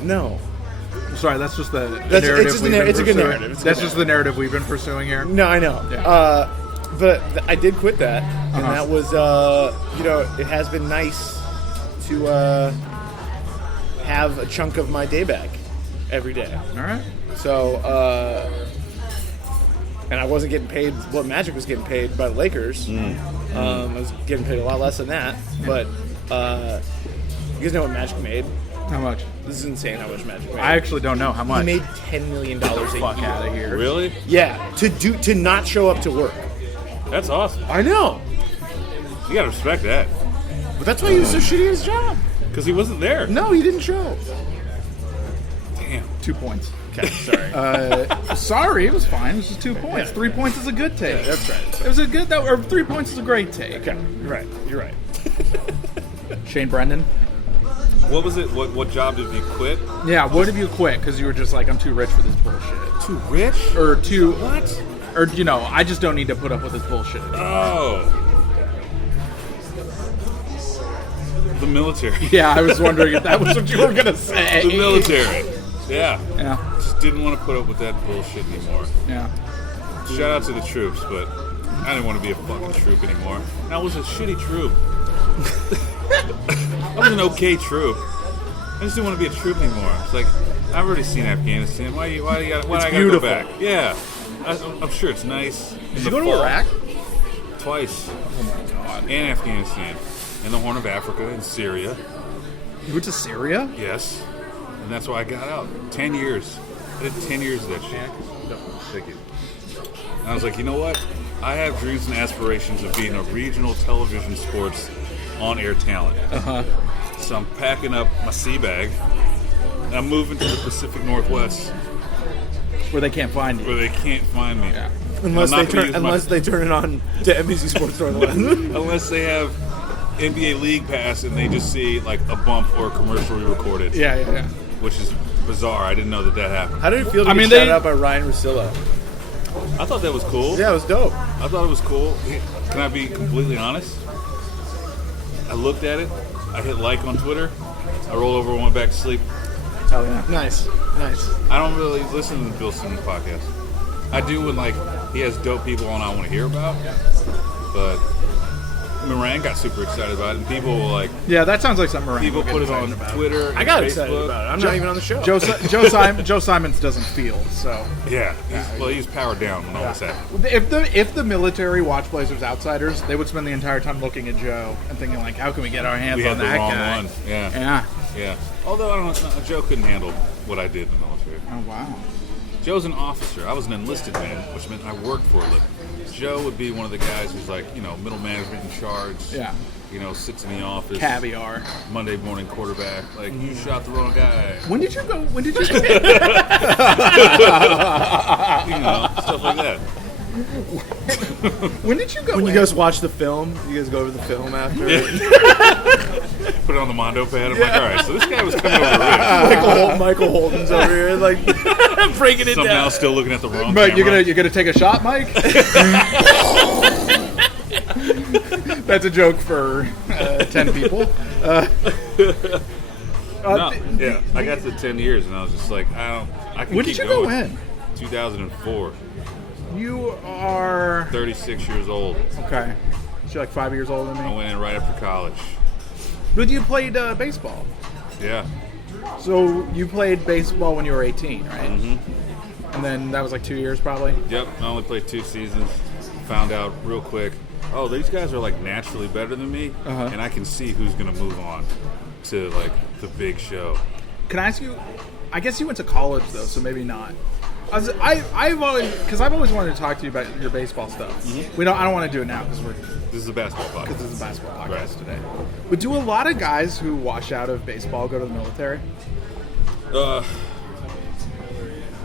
No, Sorry, that's just the That's- narrative it's just we've a been it's a good pursuing. narrative. It's a That's good just the narrative we've been pursuing here. no, I know. Yeah. But I did quit that, and that was, it has been nice to have a chunk of my day back every day. All right. So, and I wasn't getting paid what Magic was getting paid by the Lakers. I was getting paid a lot less than that. But you guys know what Magic made? How much? This is insane how much Magic made. I actually don't know how he much. made $10 million a Fuck year. out of here. Really? Yeah, to not show up to work. That's awesome. I know, You gotta respect that. but that's why he was so shitty at his job. Because he wasn't there. No, he didn't show. Damn. 2 points. Okay, sorry. Sorry, it was fine. It was just 2 points. 3 points is a good take. That's right. It was a good. Or 3 points is a great take. Okay, you're right. You're right. Shain Brenden. What was it? What job did you quit? Yeah. What have you quit? Because you were just like, I'm too rich for this bullshit. Too rich? Or too. What? Or I just don't need to put up with this bullshit anymore. Oh. The military. Yeah, I was wondering if that was what you were gonna say. The military. Yeah. Yeah. Just didn't want to put up with that bullshit anymore. Yeah. Shout out to the troops, but I didn't want to be a fucking troop anymore. I was a shitty troop. I was an okay troop. I just didn't want to be a troop anymore. It's like, I've already seen Afghanistan. Why do I gotta beautiful. go back? Yeah. I'm sure it's nice. Did you go to Iraq? Twice. Oh my god. And Afghanistan. And the Horn of Africa and Syria. You went to Syria? Yes. And that's why I got out. 10 years. I did 10 years of that shit. Thank you. And I was like, you know what? I have dreams and aspirations of being a regional television sports on-air talent. So I'm packing up my sea bag, and I'm moving to the Pacific Northwest, Where they can't find you. where they can't find me. Yeah. Unless I'm they not gonna turn use they turn it on to NBC Sports Northwest. Unless they have NBA League Pass and they just see like a bump or a commercial re-recorded. Yeah. Which is bizarre. I didn't know that happened. How did it feel to I be mean, shouted they- out by Ryan Russillo? I thought that was cool. Yeah, it was dope. I thought it was cool. Can I be completely honest? I looked at it. I hit like on Twitter. I rolled over and went back to sleep. Hell yeah. Nice. I don't really listen to the Bill Simmons podcast. I do when like he has dope people on I want to hear about. But Moran got super excited about it, and people were like, Yeah, that sounds like something Moran people would get put it on excited about. Twitter. I got and excited Facebook. about it. I'm not even on the show. Joe Simons doesn't feel so. Yeah, he's powered down when all this happened. If the military watched Blazers Outsiders, they would spend the entire time looking at Joe and thinking like, how can we get our hands We on had the that wrong guy? one. Yeah. Yeah. Yeah. Although I don't know, Joe couldn't handle what I did in the military. Oh wow. Joe's an officer. I was an enlisted man, which meant I worked for a living. Joe would be one of the guys who's like, middle management in charge. Yeah. Sits in the office. Caviar. Monday morning quarterback. Like, you shot the wrong guy. When did you go? Stuff like that. When did you go? When you in? guys watch the film, you guys go over the film after. Put it on the Mondo pad. I'm like, all right, so this guy was coming over rich. Michael Holden's over here, like breaking it Somehow down. still looking at the wrong But camera. you're gonna take a shot, Mike? That's a joke for 10 people. No, yeah, I got to 10 years, and I was just like, I can When keep did you going. go in? 2004. You are 36 years old. okay. So you're like 5 years older than I me. went in right after college. But you played baseball. Yeah. So you played baseball when you were 18, right? Mm-hmm. And then that was like 2 years probably? Yep, I only played 2 seasons. Found out real quick, oh, these guys are like naturally better than me, and I can see who's going to move on to like the big show. Can I ask you, I guess you went to college though, so maybe not. I've always wanted to talk to you about your baseball stuff. Mm-hmm. I don't want to do it now because This is a basketball podcast. this is a basketball podcast Right. today. But do a lot of guys who wash out of baseball go to the military?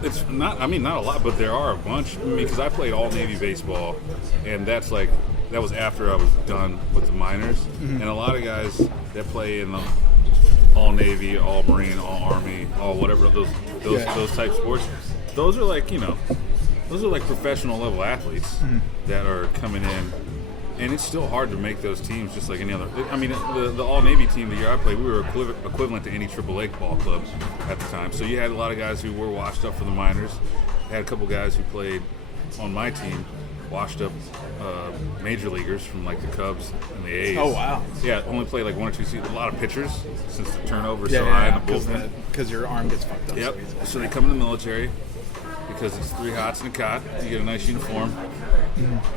It's not. I mean, not a lot, but there are a bunch. I mean, because I played all Navy baseball, and that was after I was done with the minors. And a lot of guys that play in the all Navy, all Marine, all Army, all whatever those type sports. Those are like those are like professional level athletes that are coming in. And it's still hard to make those teams just like any other. I mean, the All-Navy team the year I played, we were equivalent to any AAA ball clubs at the time. So you had a lot of guys who were washed up for the minors. I had a couple guys who played on my team, washed up major leaguers from like the Cubs and the A's. Oh, wow. Yeah, only played like 1 or 2 seasons. A lot of pitchers since the turnover is so high in the bullpen. Because your arm gets fucked up. Yep. So they come in the military because it's 3 hots and a cot. You get a nice uniform,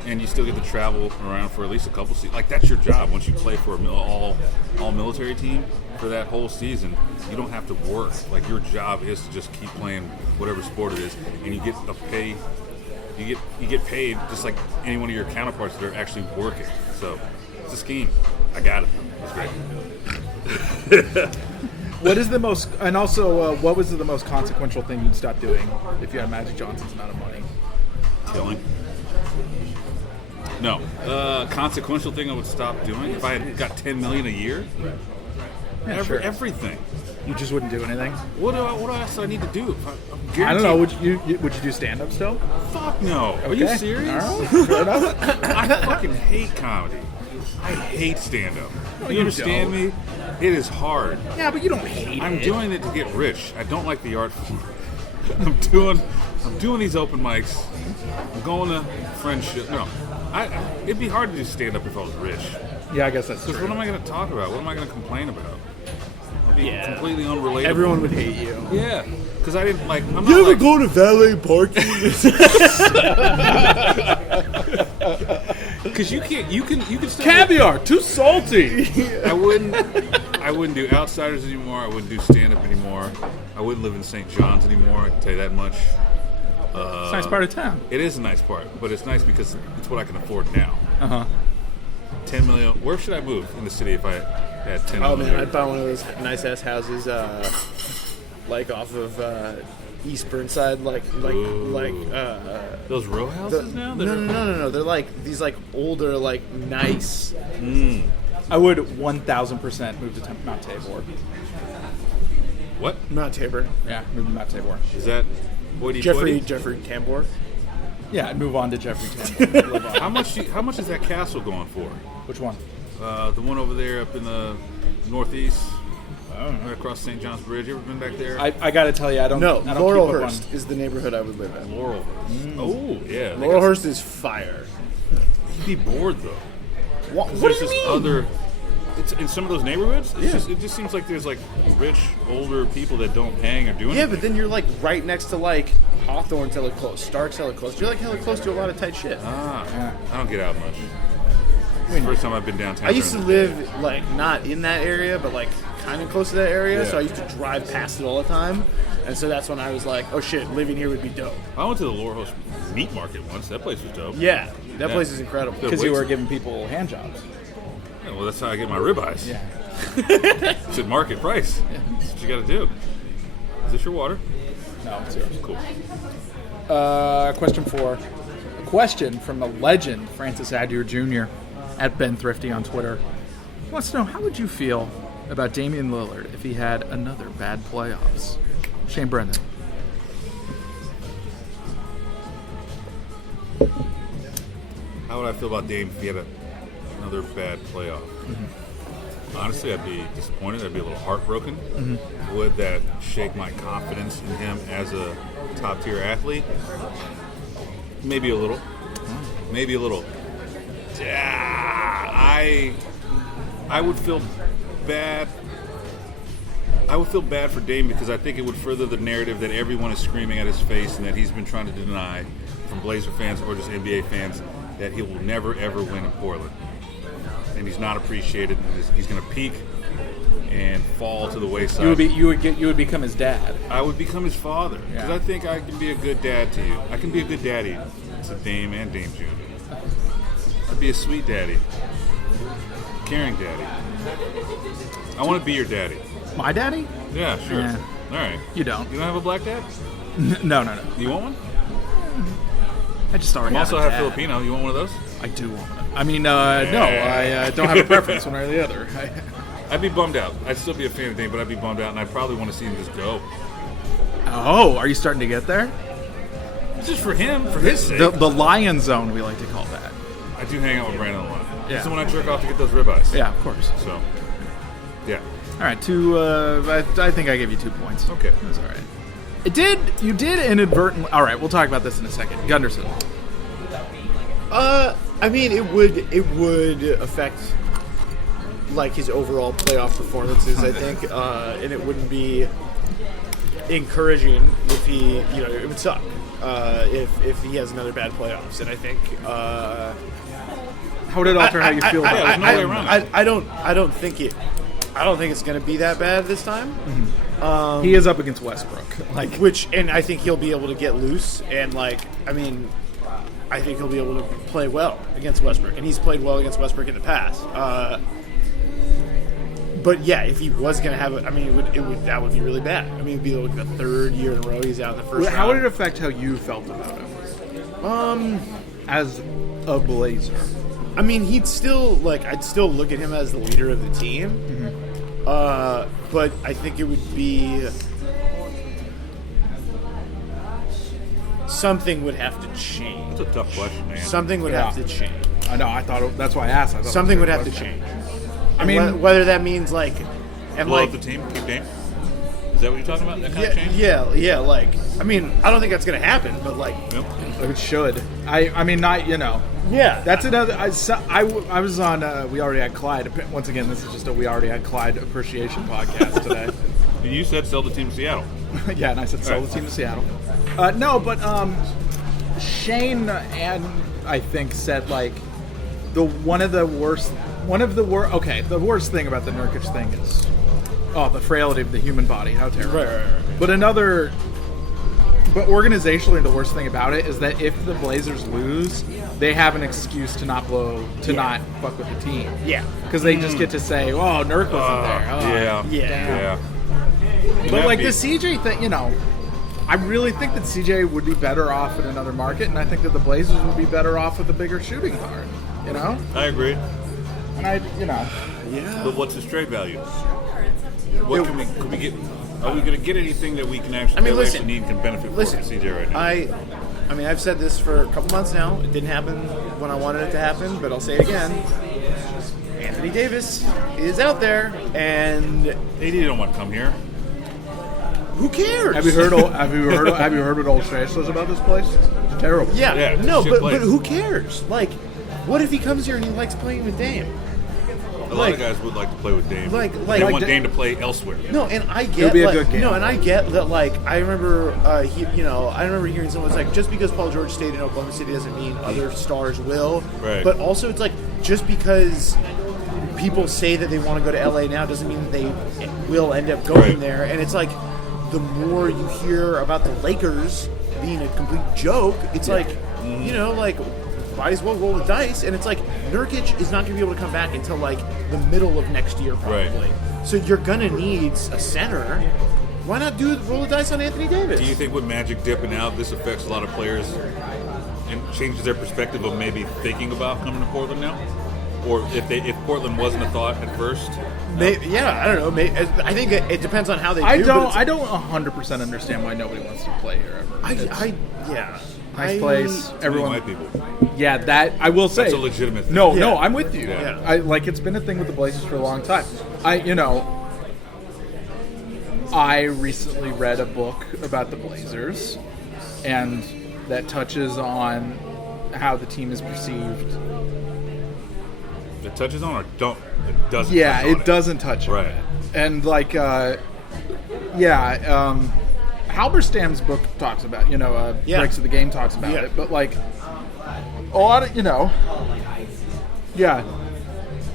and you still get to travel around for at least a couple seasons. Like that's your job. Once you play for all military team for that whole season, you don't have to work. Like your job is to just keep playing whatever sport it is, and you get a pay. You get paid just like any one of your counterparts that are actually working. So it's a scheme. I got it. It's great. What is the most, and also, what was the most consequential thing you'd stop doing if you had Magic Johnson's amount of money? Killing. No. Consequential thing I would stop doing if I had got $10 million a year. Yeah, sure. Everything. You just wouldn't do anything? What else do I need to do? I don't know. Would you do stand-up still? Fuck no. Okay. Are you serious? All right. Fair enough. I fucking hate comedy. I hate stand-up. you You understand don't. me? It is hard. Yeah, but you don't hate I'm it. doing it to get rich. I don't like the art form. I'm doing these open mics. I'm going to friendship. No, it'd be hard to do stand-up if I was rich. Yeah, I guess that's Because true. what am I going to talk about? What am I going to complain about? I'll be completely unrelatable. Everyone would hate you. Yeah, because I didn't like. I'm You not ever like, go to valet parking? because you can still Caviar, too salty. I wouldn't do Outsiders anymore. I wouldn't do stand-up anymore. I wouldn't live in St. John's anymore. I can tell you that much. It's a nice part of town. It is a nice part, but it's nice because it's what I can afford now. Uh-huh. 10 million. Where should I move in the city if I had 10 Oh million? man, I'd buy one of those nice ass houses, like off of East Burnside, Those row houses now? that are- No. They're like these like older, like nice. I would 1,000% move to Mount Tabor. What Mount Tabor. Yeah, move to Mount Tabor. is that? Jeffrey Hoity-toity? Tambor. Yeah, I'd move on to Jeffrey Tambor. Live on. How much is that castle going for? Which one? The one over there up in the northeast, right across St. John's Bridge. You ever been back there? I got to tell you, I don't. No, I don't Laurelhurst is the neighborhood I would live in. Laurelhurst. Oh yeah. Laurelhurst is fire. You'd be bored though. What do There's you this mean? other. It's in some of those neighborhoods. Yeah. It just seems like there's like rich older people that don't hang or do anything. Yeah, but then you're like right next to like Hawthorne's hella close, Stark's hella close. You're like hella close to a lot of tight shit. I don't get out much. It's the first time I've been downtown. I used to live like not in that area, but like kind of close to that area. Yeah. So I used to drive past it all the time, and so that's when I was like, oh shit, living here would be dope. I went to the Laurelhurst meat market once. That place was dope. Yeah, that Yeah. place is incredible. Because you were giving people hand jobs. Yeah, well, that's how I get my ribeyes. Yeah. It's at market price. That's what you got to do. Is this your water? No, it's yours. Cool. Question 4. A question from the legend, Francis Adier Jr. at Ben Thrifty on Twitter. He wants to know, how would you feel about Damian Lillard if he had another bad playoffs? Shain Brenden. How would I feel about Dame if he had another bad playoff? Honestly, I'd be disappointed. I'd be a little heartbroken. Would that shake my confidence in him as a top-tier athlete? Maybe a little. Maybe a little. Yeah, I would feel bad. I would feel bad for Dame because I think it would further the narrative that everyone is screaming at his face and that he's been trying to deny from Blazer fans or just NBA fans that he will never, ever win in Portland. And he's not appreciated. He's going to peak and fall to the wayside. You would become his dad. I would become his father because Yeah. I think I can be a good dad to you. I can be a good daddy to Dame and Dame Jr. I'd be a sweet daddy, caring daddy. I want to be your daddy. My daddy? Yeah, sure. Yeah. All right. You don't. You don't have a black dad? No. You want one? I just already I also have a have dad. Filipino. You want one of those? I do want one. I mean, no, I don't have a preference one way or the other. I'd be bummed out. I'd still be a fan of Dame, but I'd be bummed out, and I'd probably want to see him just go. Oh, are you starting to get there? It's just for him, for his sake. The lion zone, we like to call that. I do hang out with Brandon a lot. Yeah. He's the one I jerk off to get those ribeyes. Yeah, of course. So, yeah. All right, I think I gave you 2 points. Okay. That's all right. You did inadvertently. All right, we'll talk about this in a second. Gundersen. I mean, it would affect like his overall playoff performances, I think, and it wouldn't be encouraging if he, it would suck if he has another bad playoffs. And I think How would it alter how you feel about it? there's no way around it. I don't think it's going to be that bad this time. He is up against Westbrook. And I think he'll be able to get loose and I think he'll be able to play well against Westbrook, and he's played well against Westbrook in the past. But yeah, if he was going to have it, I mean, that would be really bad. I mean, it'd be like the third year in a row he's out in the first round. How would it affect how you felt about him? As a Blazer. I mean, I'd still look at him as the leader of the team. Mm-hmm. But I think it would be something would have to change. That's a tough question, man. Something would have to change. I know. That's why I asked. I thought Something it was would a have good to question. change. I mean, whether that means Blow up the team, keep Dame? Is that what you're talking about? That kind of change? yeah. I mean, I don't think that's going to happen, but Nope. it should. I mean, not yeah, That's another. I was on. We already had Clyde. Once again, this is just a We Already Had Clyde appreciation podcast today. You said sell the team to Seattle. Yeah, and I said sell the team to Seattle. No, but Shain and I think said the worst thing about the Nurkic thing is the frailty of the human body. How terrible. Right. But organizationally, the worst thing about it is that if the Blazers lose, they have an excuse to not fuck with the team. Yeah. Because they just get to say, "Oh, Nurk wasn't there." Oh, Yeah. But the CJ thing, I really think that CJ would be better off in another market, and I think that the Blazers would be better off with a bigger shooting guard. I agree. And Yeah. But what's his trade value? What can we get? Are we going to get anything that we can actually, listen, need and can benefit listen, from CJ right now? I mean, I've said this for a couple months now. It didn't happen when I wanted it to happen, but I'll say it again. Anthony Davis is out there, and AD don't want to come here. who cares? have you heard what Old Trey says about this place? It's terrible. Yeah, Yeah, it's no, a shit but place. who cares? What if he comes here and he likes playing with Dame? A lot of guys would like to play with Dame. Like they want Dame to play elsewhere. No, and I get It'll be a good game. No, and I get that. I remember, I remember hearing someone was just because Paul George stayed in Oklahoma City doesn't mean other stars will. Right. But also, it's just because people say that they want to go to LA now doesn't mean that they will end up going Right. there. And it's the more you hear about the Lakers being a complete joke, it's might as well roll the dice. And it's Nurkic is not going to be able to come back until the middle of next year probably. Right. So you're going to need a center. Why not roll the dice on Anthony Davis? Do you think with Magic dipping out, this affects a lot of players and changes their perspective of maybe thinking about coming to Portland now? Or if Portland wasn't a thought at first? Yeah, I don't know. I think it depends on how they I do. don't 100% understand why nobody wants to play here ever. Nice place. Everyone. White people. Yeah, that I will say. That's a legitimate thing. No, Yeah. I'm with you. Yeah. It's been a thing with the Blazers for a long time. I recently read a book about the Blazers, and that touches on how the team is perceived. It touches on or don't? It doesn't. Yeah, touch on it doesn't touch on Right. it. And Yeah, Halberstam's book talks about, Breaks of the Game talks about it, but like a lot of,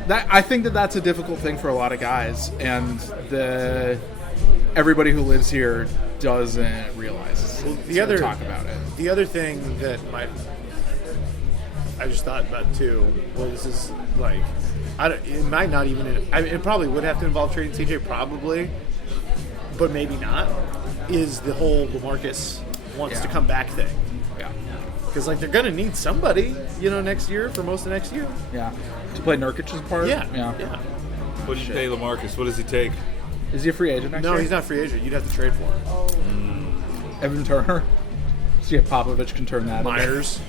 I think that's a difficult thing for a lot of guys, and everybody who lives here doesn't realize. Well, talk about it. The other thing that I just thought about too was like, it might not even. It probably would have to involve trading CJ, probably, but maybe not. Is the whole LaMarcus wants to come back thing? Yeah, because like they're gonna need somebody, next year for most of next year. Yeah, to play Nurkic's part. Yeah. What do you pay LaMarcus? What does he take? Is he a free agent next year? No, he's not a free agent. You'd have to trade for him. Evan Turner. See if Popovich can turn that. Myers.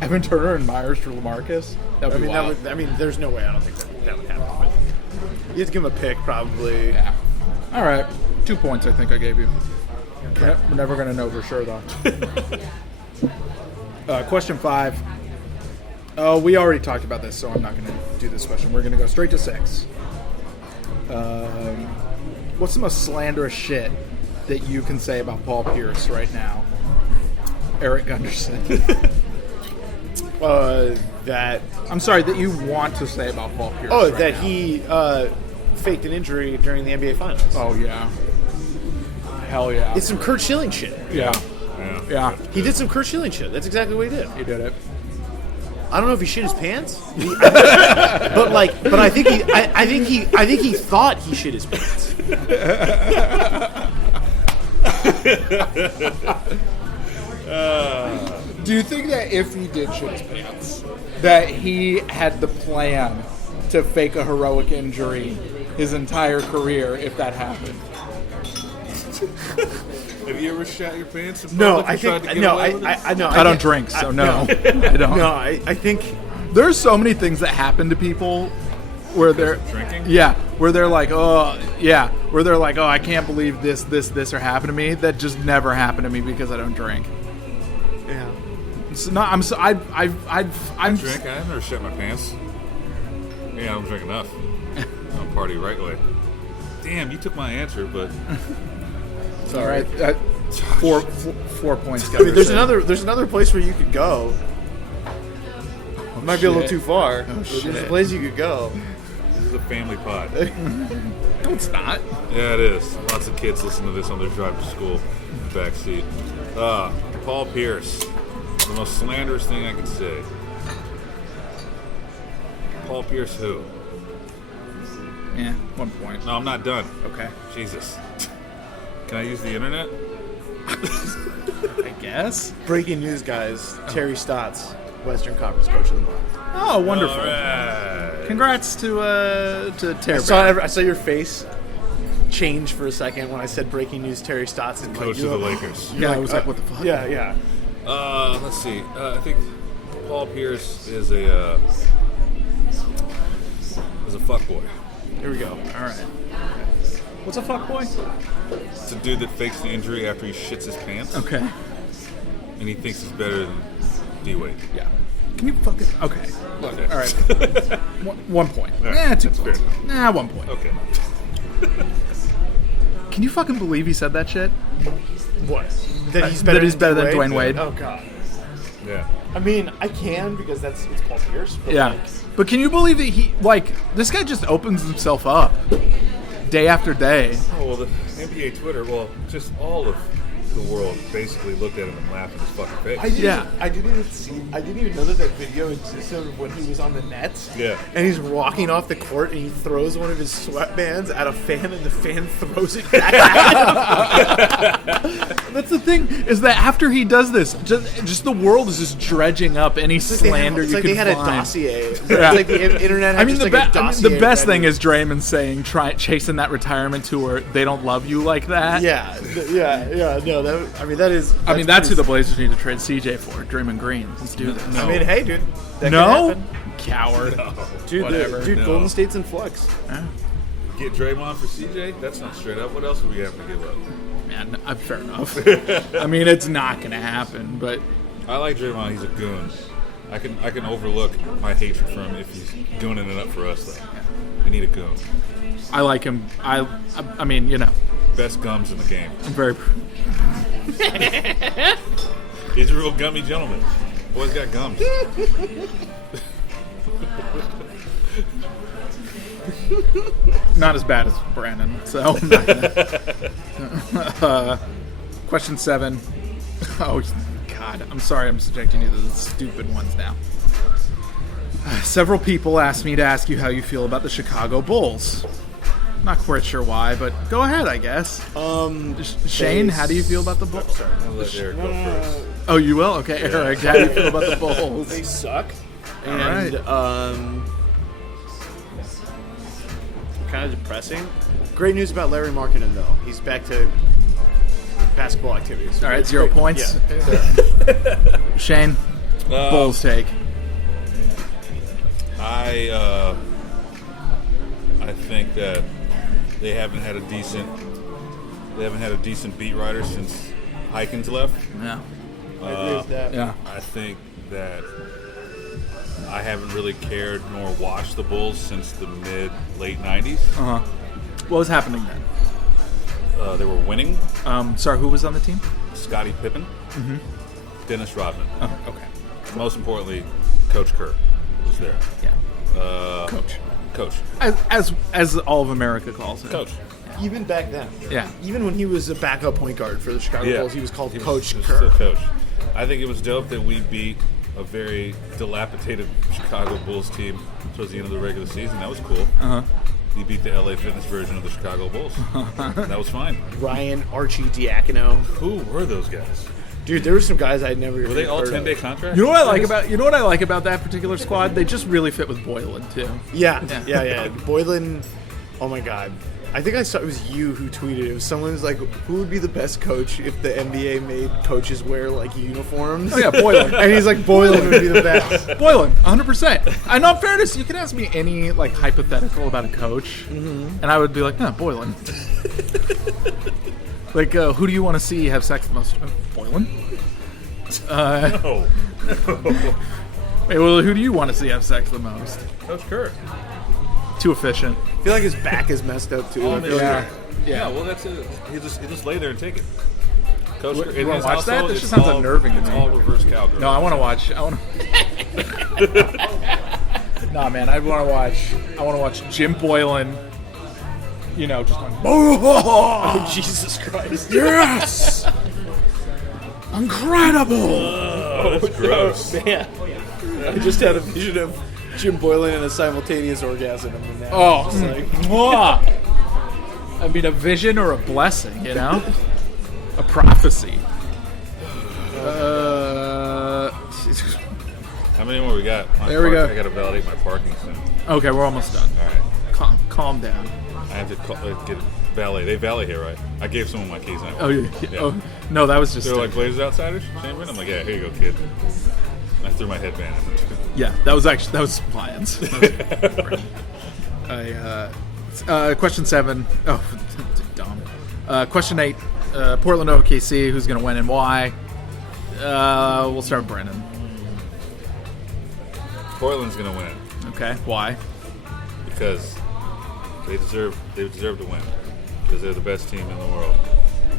Evan Turner and Myers for LaMarcus. That would be wild. There's no way. I don't think that would happen. But you have to give him a pick, probably. Yeah. All right. 2 points, I think I gave you. Okay. We're never going to know for sure, though. Question 5. Oh, we already talked about this, so I'm not going to do this question. We're going to go straight to 6. What's the most slanderous shit that you can say about Paul Pierce right now? Erik Gundersen. I'm sorry, that you want to say about Paul Pierce. Oh, right that now. He faked an injury during the NBA Finals. Oh, yeah. Hell yeah. It's some Kurt Schilling shit. Yeah. He did some Kurt Schilling shit. That's exactly what he did. He did it. I don't know if he shit his pants, but I think he thought he shit his pants. Do you think that if he did shit his pants, that he had the plan to fake a heroic injury his entire career if that happened? Have you ever shat your pants? No, I think no. I don't drink, so no. I don't. No, I think there's so many things that happen to people where they're drinking. Yeah, where they're like, oh, I can't believe this or happened to me. That just never happened to me because I don't drink. Yeah. So no, I drink. I never shit my pants. Yeah, I don't drink enough. I'll party right away. Damn, you took my answer, but. It's all right. 4 points. I mean, there's another place where you could go. It might be a little too far. There's a place you could go. This is a family pod. No, it's not. Yeah, it is. Lots of kids listen to this on their drive to school backseat. Paul Pierce. The most slanderous thing I can say. Paul Pierce who? Yeah, 1 point. No, I'm not done. Okay. Jesus. Can I use the internet? I guess. Breaking news, guys. Terry Stotts, Western Conference Coach of the Month. Oh, wonderful. All right. Congrats to Terry. I saw your face change for a second when I said breaking news. Terry Stotts is coach of the Lakers. Yeah, I was like, what the fuck? Yeah. Let's see. I think Paul Pierce is a fuckboy. Here we go. All right. What's a fuckboy? It's a dude that fakes the injury after he shits his pants. Okay. And he thinks he's better than D-Wade. Yeah. Can you fucking... Okay. Okay. All right. 1 point. Right. Yeah, 2 That's points. fair. Nah, 1 point. Okay. Can you fucking believe he said that shit? What? That he's better than Dwayne Wade? Oh, God. Yeah. I mean, I can because it's Paul Pierce. But Yeah. But can you believe that this guy just opens himself up day after day? Oh, well, the NBA Twitter, just all of the world basically looked at him and laughed in his fucking face. I didn't even know that video existed of when he was on the Nets. Yeah. And he's walking off the court and he throws one of his sweatbands at a fan and the fan throws it back at him. That's the thing, is that after he does this, just the world is just dredging up any slander you can find. It's like they had a dossier. It's like the internet had a dossier. The best thing is Draymond saying, chasing that retirement tour, they don't love you like that. Yeah. No, that's who the Blazers need to trade CJ for. Draymond Green. Let's do this. No. I mean, hey, dude. That no? could happen. Coward. No. Dude, whatever. No. Golden State's in flux. Yeah. Get Draymond for CJ? That's not straight up. What else would we have to give up? Man, fair enough. I mean, it's not going to happen, but... I like Draymond. He's a goon. I can overlook my hatred for him if he's gooning it up for us, though. We need a goon. I like him. I mean, best gums in the game. I'm very. He's a real gummy gentleman. Boy's got gums. Not as bad as Brandon. So. I'm not gonna- question 7. Oh God, I'm sorry. I'm subjecting you to the stupid ones now. Several people asked me to ask you how you feel about the Chicago Bulls. Not quite sure why, but go ahead, I guess. Shane, how do you feel about the Bulls? Sorry, I'll let Eric go first. Oh, you will? Okay, Eric, how do you feel about the Bulls? They suck. All And right. kind of depressing. Great news about Larry Markkinen, though. He's back to basketball activities. All right, It's 0 great. points. Yeah. Shane, Bulls take. I think that they haven't had a decent beat writer since Heikens left. Yeah. I agree with that. Yeah. I think that I haven't really cared nor watched the Bulls since the late 90s. Uh-huh. What was happening then? They were winning. Sorry, who was on the team? Scottie Pippen, Dennis Rodman. Oh, okay. Most importantly, Coach Kerr was there. Yeah. Coach. As all of America calls him. Coach. Even back then. Yeah. Even when he was a backup point guard for the Chicago Bulls, he was called Coach was Kerr. still Coach. I think it was dope that we beat a very dilapidated Chicago Bulls team towards the end of the regular season. That was cool. Uh-huh. We beat the LA Fitness version of the Chicago Bulls. That was fine. Ryan, Archie Diacono. Who were those guys? Dude, there were some guys I'd never Were they all heard 10-day of. contracts? You know what I like about that particular squad? They just really fit with Boylen too. Yeah. Boylen, oh my God. I think I saw it was you who tweeted. It was someone's like, who would be the best coach if the NBA made coaches wear like uniforms? Oh yeah, Boylen. And he's like, Boylen would be the best. Boylen, 100%. And in fairness, you can ask me any like hypothetical about a coach, and I would be like, no, Boylen. Like, who do you want to see have sex the most? Boylen. No. Wait, well, who do you want to see have sex the most? Coach Kerr. Too efficient. I feel like his back is messed up too. I feel like- Yeah, well, that's it. He just lay there and take it. Coach What, Kerr. you wanna It's watch also- that? This it's just sounds all- unnerving to It's me. all reverse cowgirl. No, I want to watch. Nah, man, I want to watch Jim Boylen. You know, just going. Oh, Jesus Christ. Yes! Incredible! Oh, that's gross. Man. I just had a vision of Jim Boylen and a simultaneous orgasm. And now Oh, it's like, mwah. I mean, a vision or a blessing, you know? A prophecy. How many more we got? There we go. I got to validate my parking soon. Okay, we're almost done. All right. Calm down. I have to get valet. They valet here, right? I gave someone my keys. Oh, yeah. Oh, no, that was just. They were like Blazers outsiders, Shain Brenden? I'm like, yeah, here you go, kid. I threw my headband in. Yeah, that was plans. Question 7. Oh, dumb. Question 8. Portland OKC. Who's going to win and why? We'll start with Brandon. Portland's gonna win Okay, why? because they deserve to win because they're the best team in the world,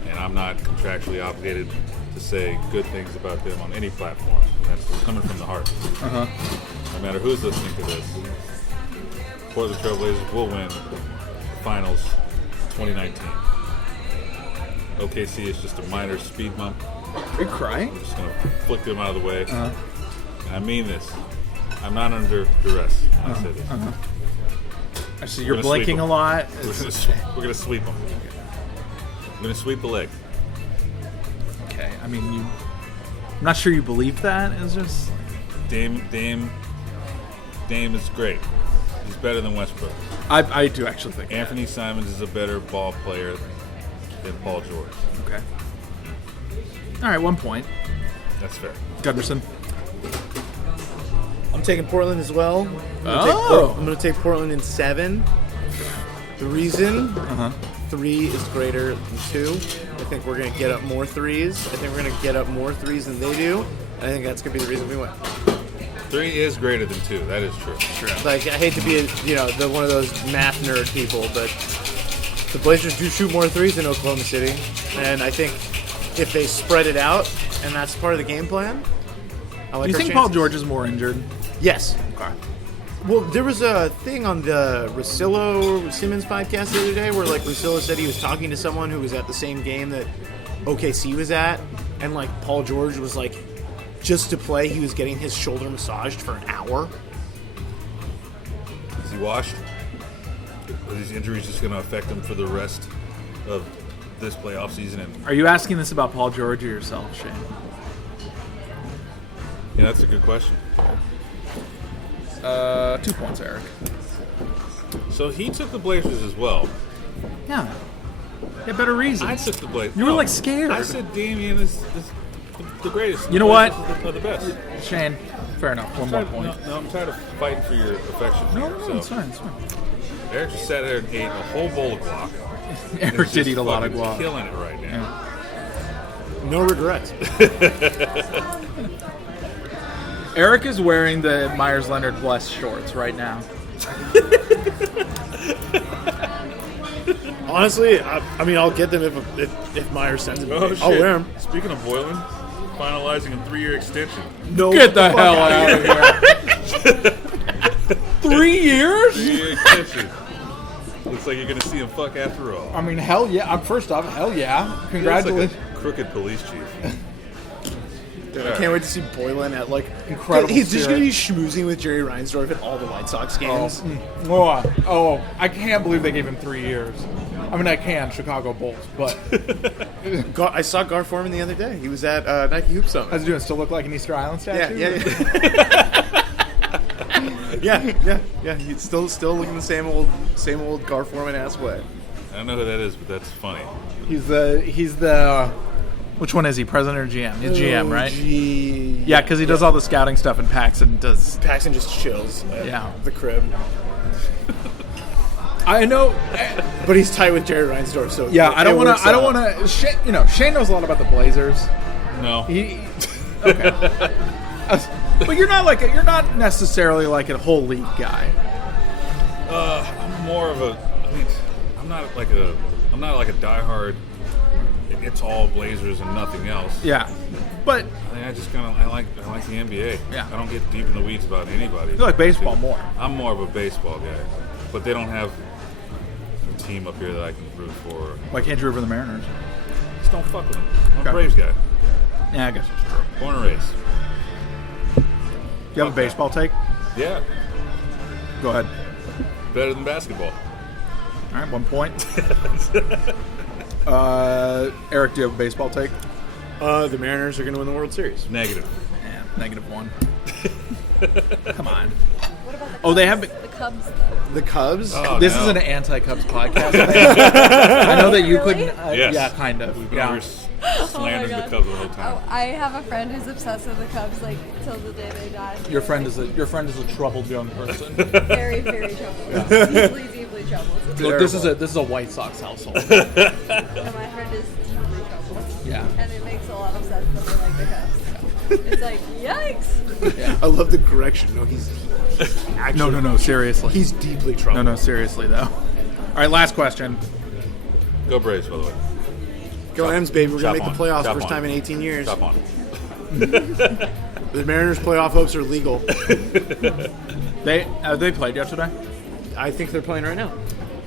and I'm not contractually obligated to say good things about them on any platform. That's coming from the heart. No matter who's listening to this, Portland Trail Blazers will win the finals 2019. OKC is just a minor speed bump. Are you crying? I'm just gonna flick them out of the way. And I mean this. I'm not under duress when I say this. Actually, you're We're gonna blinking sweep a 'em. lot. We're gonna sweep them. We're gonna sweep the leg. Okay, I mean, I'm not sure you believe that. It's just. Dame is great. He's better than Westbrook. I do actually think that. Anthony Simons is a better ball player than Paul George. Okay. All right, 1 point. That's fair. Gundersen. I'm taking Portland as well. I'm going to take Portland in 7. The reason, 3 is greater than 2. I think we're going to get up more threes. I think we're going to get up more threes than they do. And I think that's going to be the reason we win. 3 is greater than 2. That is true. Like, I hate to be, one of those math nerd people, but The Blazers do shoot more threes in Oklahoma City, and I think if they spread it out, and that's part of the game plan, I like Do you our think Paul chances. George is more injured? Yes. Well, there was a thing on the Russillo Simmons podcast the other day where, like, Russillo said he was talking to someone who was at the same game that OKC was at, and, like, Paul George was, like, just to play, he was getting his shoulder massaged for an hour. Is he washed? Are these injuries just going to affect him for the rest of this playoff season? And Are you asking this about Paul George or yourself, Shane? yeah, that's a good question. 2 points, Eric. So he took the Blazers as well. Yeah. Yeah, better reasons. I took the Blazers. You were, like, scared. I said Damian is the greatest. You know what? The best. Shane, fair enough. One more point. No, I'm tired of fighting for your affection. No, here, no, so it's fine, it's fine. Eric just sat there and ate a whole bowl of guac. Eric He's did just eat a lot of fucking guac. Killing it right now. No regrets. Eric is wearing the Myers Leonard Bless shorts right now. Honestly, I mean, I'll get them if Myers sends them. Oh, I'll shit. wear them. Speaking of Boylen, finalizing a 3-year extension. No, Get the hell out of here. 3 years? 3-year extension. Looks like you're going to see him fuck after all. I mean, hell yeah. First off, hell yeah. He looks Congratulations. like a crooked police chief. I can't wait to see Boylen at, like, Incredible He's just going to spirit. be schmoozing with Jerry Reinsdorf at all the White Sox games. Oh, I can't believe they gave him 3 years. I mean, I can, Chicago Bulls, but I saw Gar Forman the other day. He was at Nike Hoop Summit. how's he doing? Still look like an Easter Island statue? Yeah. He's still looking the same old Gar Forman ass way. I don't know who that is, but that's funny. He's the which one is he? President or GM? He's GM, right? Gee. Yeah, because he does all the scouting stuff, and Paxson does. Paxson just chills at Yeah. the crib. I know. But he's tight with Jerry Reinsdorf, so Yeah, I don't want works to. I don't out. want to. Shane knows a lot about the Blazers. No. Okay. But you're not necessarily like a whole league guy. I'm more of a. I mean, I'm not like a diehard. It's all Blazers and nothing else. Yeah, but I mean, I just kind of I like the NBA. Yeah. I don't get deep in the weeds about anybody. you like baseball more. I'm more of a baseball guy, but they don't have a team up here that I can root for. Why can't you root for the Mariners? Just don't fuck with them. I'm Okay. a Braves guy. Yeah, I guess that's true. Born and raised. You have a baseball take? Yeah, Go ahead. better than basketball. All right, 1 point. Eric, do you have a baseball take? The Mariners are going to win the World Series. Negative. Yeah, -1. Come on. What about Oh, they have. the Cubs, though? The Cubs? Oh, This no. is an anti-Cubs podcast. I know that you Really? couldn't. Yes. Yeah, kind of. We've been Yeah. over slandering the God. Cubs the whole time. Oh, I have a friend who's obsessed with the Cubs, like, till the day they die. Your friend is a troubled young person. Very, very troubled. Deeply, deeply troubled. Look, this is a White Sox household. And my friend is deeply troubled. Yeah. And it makes a lot of sense that they like the Cubs. It's like, yikes! I love the correction. No, he's actually, No. Seriously. He's deeply troubled. No. Seriously though. All right, last question. Go Braves, by the way. Go M's, baby. We're going to Chop make the on. playoffs Chop first on. time in 18 years. Stop on. The Mariners' playoff hopes are legal. They played yesterday. I think they're playing right now.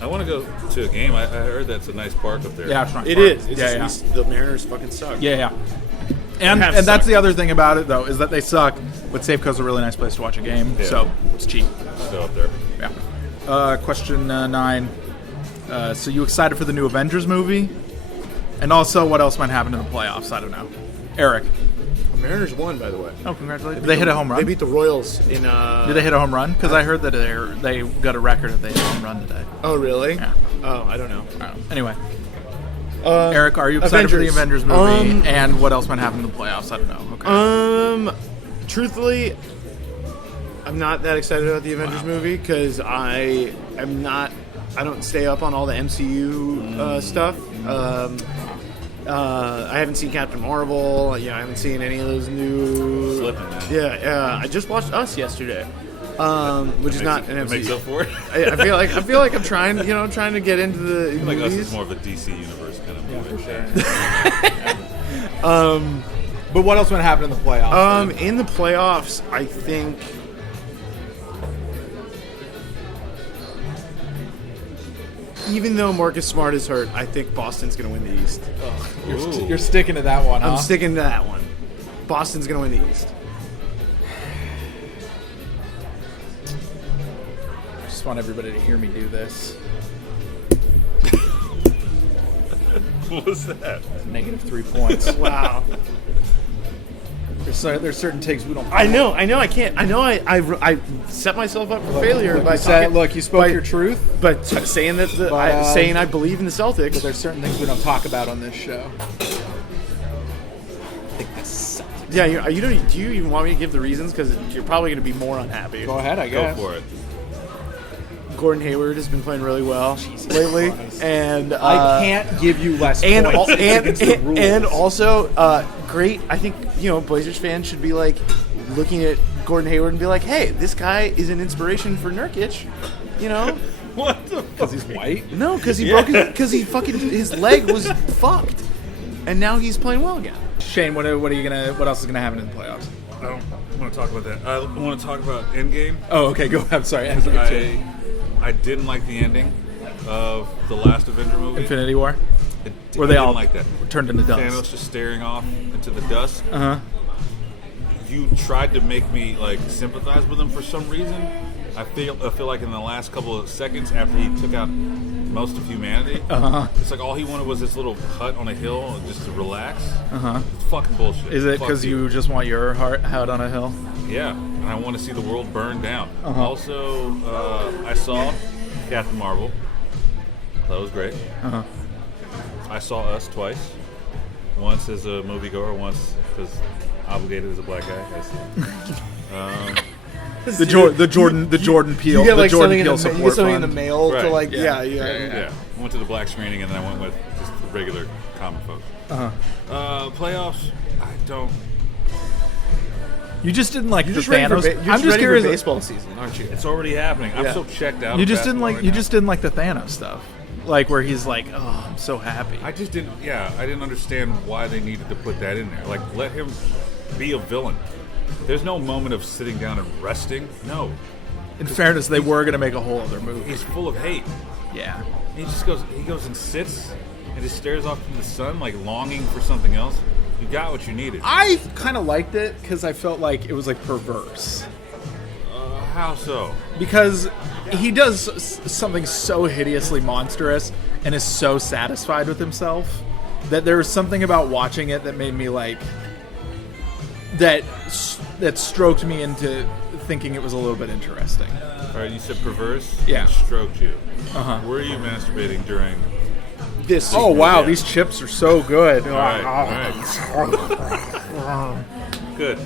I want to go to a game. I heard that's a nice park up there. Yeah, it's nice It park. is. It's Yeah, just, the Mariners fucking suck. yeah. And have that's sucked. the other thing about it though is that they suck, but Safeco's a really nice place to watch a game, Yeah. so it's cheap. Go up there. Yeah. Question 9. So you excited for the new Avengers movie? And also, what else might happen in the playoffs? I don't know. Eric. The Mariners won, by the way. Oh, congratulations. They hit a home run? They beat the Royals in. Did they hit a home run? Because I heard that they got a record if they hit a home run today. Oh, really? Yeah. Oh, I don't know. I don't know. Anyway. Eric, are you excited for the Avengers movie? And what else might happen in the playoffs? I don't know. Okay. Truthfully, I'm not that excited about the Avengers movie because I don't stay up on all the MCU stuff. I haven't seen Captain Marvel. I haven't seen any of those new. Slipping, man. Yeah. I just watched Us yesterday, which is not an Makes MCU. up for it. I feel like I'm trying to get into the Like us movies. is more of a DC universe kind of movie. But what else would happen in the playoffs? In the playoffs, I think. Even though Marcus Smart is hurt, I think Boston's going to win the East. You're sticking to that one, huh? I'm sticking to that one. Boston's going to win the East. I just want everybody to hear me do this. What was that? Negative 3 points. Wow. There's certain takes we don't. I know. I can't. I know. I set myself up for failure by you spoke your truth. But saying that saying I believe in the Celtics. But there's certain things we don't talk about on this show. Yeah. Do you even want me to give the reasons? Because you're probably going to be more unhappy. Go ahead, I Go guess. for it. Gordon Hayward has been playing really well lately, and I can't give you less and points. It's against the rules. and also great. I think Blazers fans should be like looking at Gordon Hayward and be like, hey, this guy is an inspiration for Nurkic. What the fuck? Because he's white. No, because he broke his leg was fucked, and now he's playing well again. Shane, what else is gonna happen in the playoffs? I don't want to talk about that. I want to talk about Endgame. Oh, okay, go. I'm sorry. I didn't like the ending of the last Avenger movie. Infinity War. Were I they didn't all like that? turned into dust? Thanos just staring off into the dust. Uh huh. You tried to make me like sympathize with him for some reason. I feel like in the last couple of seconds after he took out most of humanity, it's like all he wanted was this little hut on a hill just to relax. It's fucking bullshit. Is it Fuck because you just want your heart out on a hill? Yeah, and I want to see the world burn down. Also, I saw Captain Marvel. That was great. I saw Us twice. Once as a moviegoer, once because obligated as a black guy. The Jordan Peele. You get like the Jordan something, Peele you support get something in the fund. mail to Right. like Yeah. yeah. I went to the black screening and then I went with just the regular comic folks. Playoffs, I don't. You just didn't like the You're just ready for Thanos. I'm just ready for baseball season, aren't you? It's already happening. I'm Yeah. so checked out. You of just didn't basketball like. right You now. just didn't like the Thanos stuff, like where he's like, "Oh, I'm so happy." I just didn't. Yeah, I didn't understand why they needed to put that in there. Like, let him be a villain. There's no moment of sitting down and resting. No, In fairness, they were gonna make a whole other movie. he's full of hate. Yeah. He just goes. He goes and sits and just stares off into the sun, like longing for something else. You got what you needed. I kind of liked it because I felt like it was like perverse. How so? Because he does something so hideously monstrous and is so satisfied with himself that there was something about watching it that made me like that stroked me into thinking it was a little bit interesting. All right, you said perverse. Yeah. And stroked you. Were you masturbating during? This Oh wow, Yeah. these chips are so good. All right. Good.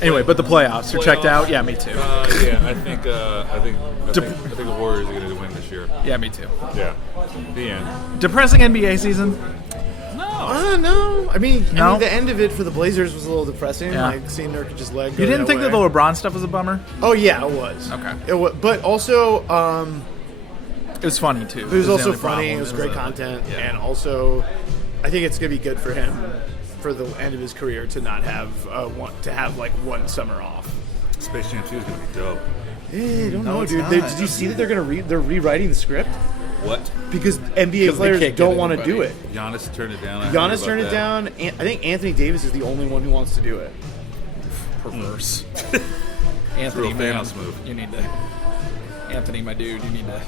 Anyway, but the playoffs are checked out. Yeah, me too. Yeah, I think the Warriors are going to win this year. Yeah, me too. Yeah. The end. Depressing NBA season. no. I mean, No? the end of it for the Blazers was a little depressing. Yeah. Like seeing Nurkic's leg. Go You didn't think way. that the LeBron stuff was a bummer? Oh yeah, it was. Okay. It was, but also, It was funny too. it was the also only funny. problem. It was great content, yeah. and also, I think it's gonna be good for him for the end of his career to not have like one summer off. Space Jam 2 is going to be dope. I don't No, know, it's dude. not. Did you see that they're rewriting the script What? because NBA 'Cause they players can't don't get want to do it. anybody. Giannis turned it down. I heard Giannis about turned it that. down. I think Anthony Davis is the only one who wants to do it. Perverse. Real Anthony, man, Thanos move. you need to. Anthony, my dude, you need to.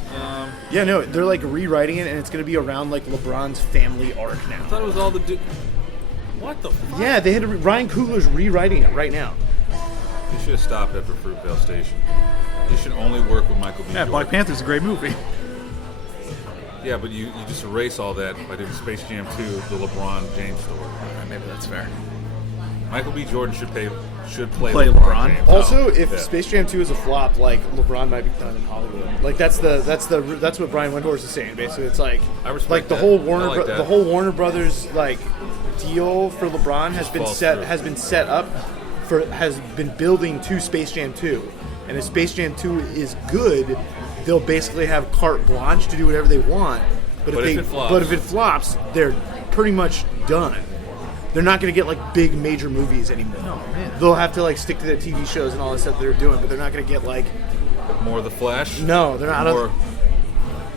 Yeah, no, they're like rewriting it, and it's going to be around like LeBron's family arc I now. thought it was all the What the fuck? Yeah, they had to Ryan Coogler's rewriting it right now. You should have stopped after Fruitvale Station. You should only work with Michael B. Yeah, Jordan. Black Panther's a great movie. Yeah, but you just erase all that by doing Space Jam 2, the LeBron James story. Maybe that's fair. Michael B. Jordan should play Play LeBron. LeBron. James. Also, if Yeah. Space Jam 2 is a flop, like LeBron might be done in Hollywood. Like that's what Brian Windhorst is saying. Basically, it's like I respect like the that. whole I like that. the whole Warner Brothers like deal for LeBron has been falls set through. has been set up has been building to Space Jam 2. And if Space Jam 2 is good, they'll basically have carte blanche to do whatever they want. But if it flops, they're pretty much done. They're not going to get like big major movies anymore. Oh, man. They'll have to like stick to their TV shows and all that stuff they're doing, but they're not going to get like More of the Flash. no, they're not. More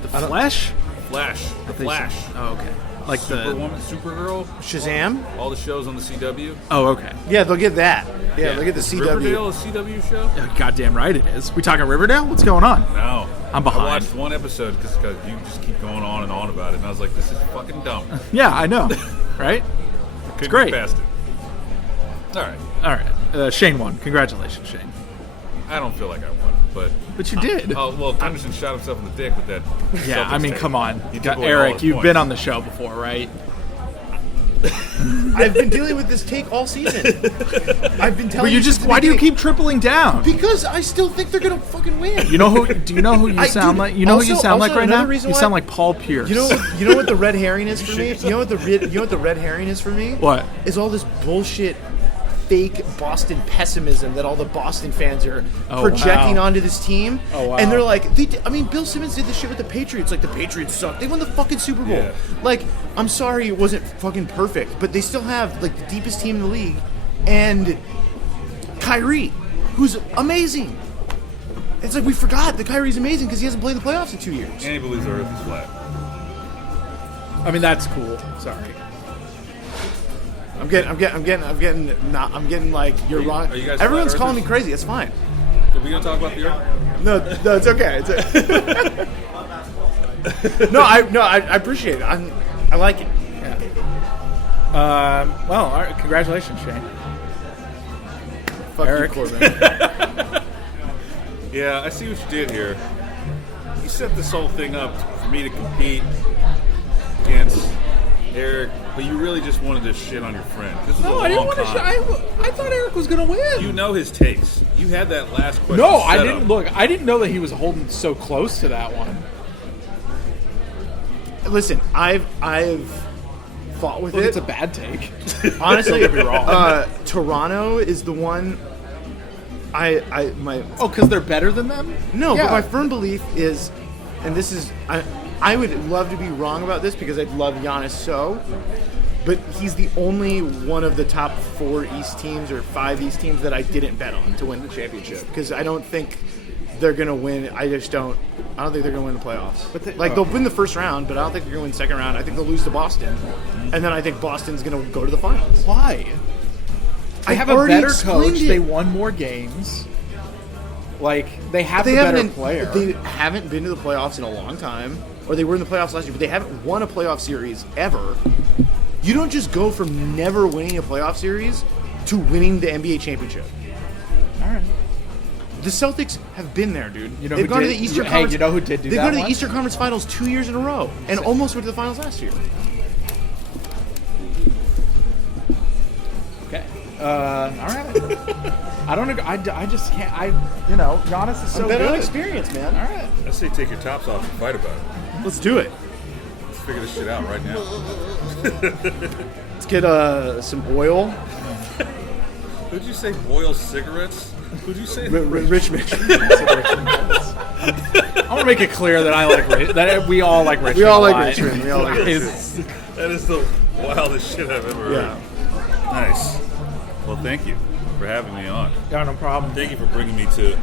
The Flash? Flash. The Flash. Oh, okay. Like Superwoman, Supergirl. Shazam. All the shows on the CW. Oh, okay. Yeah, they'll get that. Yeah, they'll get the CW. Riverdale, a CW show? Goddamn right it is. We talking Riverdale? What's going on? No. I'm behind. I watched one episode because you just keep going on and on about it, and I was like, this is fucking dumb. Yeah, I know. Right? Couldn't great. get past it. All right. All right. Shane won. Congratulations, Shane. I don't feel like I won, but... But you did. Oh, well, Gundersen shot himself in the dick with that. Yeah, Celtics I mean, take. come on. He took away all Eric, his you've points. been on the show before, right? I've been dealing with this take all season. I've been telling But you just, why do you keep tripling down? Because I still think they're gonna fucking win. You know who? Do you know who you sound like? You know who you sound like right now? You reason sound why- like Paul Pierce. You know what the red herring is for me? You know what the red herring is for me? What? Is all this bullshit fake Boston pessimism that all the Boston fans are projecting wow. onto this team. Oh, wow. And they're like, Bill Simmons did this shit with the Patriots. Like, the Patriots suck. They won the fucking Super Bowl. Yeah. Like, I'm sorry it wasn't fucking perfect, but they still have, like, the deepest team in the league. And Kyrie, who's amazing. It's like we forgot that Kyrie's amazing because he hasn't played the playoffs in 2 years. And he believes the earth is flat. I mean, that's cool. Sorry. I'm getting like you're wrong. are you guys Everyone's flat calling me earthers? crazy. It's fine. Are we going to talk about the earth? No, it's okay. I appreciate it. I like it. Well, all right, congratulations, Shane. Fuck Eric. you, Corbin. Yeah, I see what you did here. You set this whole thing up for me to compete against Eric, but you really just wanted to shit on your friend. This was a No, I didn't long want to. con. I thought Eric was going to win. You know his takes. You had that last question. No, I set didn't. up. Look, I didn't know that he was holding so close to that one. Listen, I've fought with Look, it. it's a bad take. Honestly, Don't get me wrong. Toronto is the one. Oh, because they're better than them? No, Yeah. but my firm belief is, and this is, I would love to be wrong about this because I love Giannis so, but he's the only one of the top 4 East teams or 5 East teams that I didn't bet on to win the championship because I don't think they're going to win. I don't think they're going to win the playoffs. But they'll win the first round, but I don't think they're going to win the second round. I think they'll lose to Boston, and then I think Boston's going to go to the finals. Why? They have a already better explained coach. it. They won more games. Like, they have They the better haven't. player. They haven't been to the playoffs in a long time, or they were in the playoffs last year, but they haven't won a playoff series ever. You don't just go from never winning a playoff series to winning the NBA championship. All right. The Celtics have been there, dude. You know They've who gone to did- the Eastern hey, Conference. you know who did do They've that gone to the once? Eastern Conference Finals 2 years in a row, and almost went to the finals last year. Okay. All right. I don't know. I just can't. Giannis is so Bet on good. experience, man. All right. I say take your tops off and fight about it. Let's do it. Let's figure this shit out right now. Let's get some oil. Who'd you say boil cigarettes? Who'd you say? Richmond. I want to make it clear that I like that we all like Richmond. We all a like lot. Richmond. We all like Richmond. It's- That is the wildest shit I've ever heard. Yeah. Nice. Well, thank you for having me on. Yeah, no problem. Thank you for bringing me to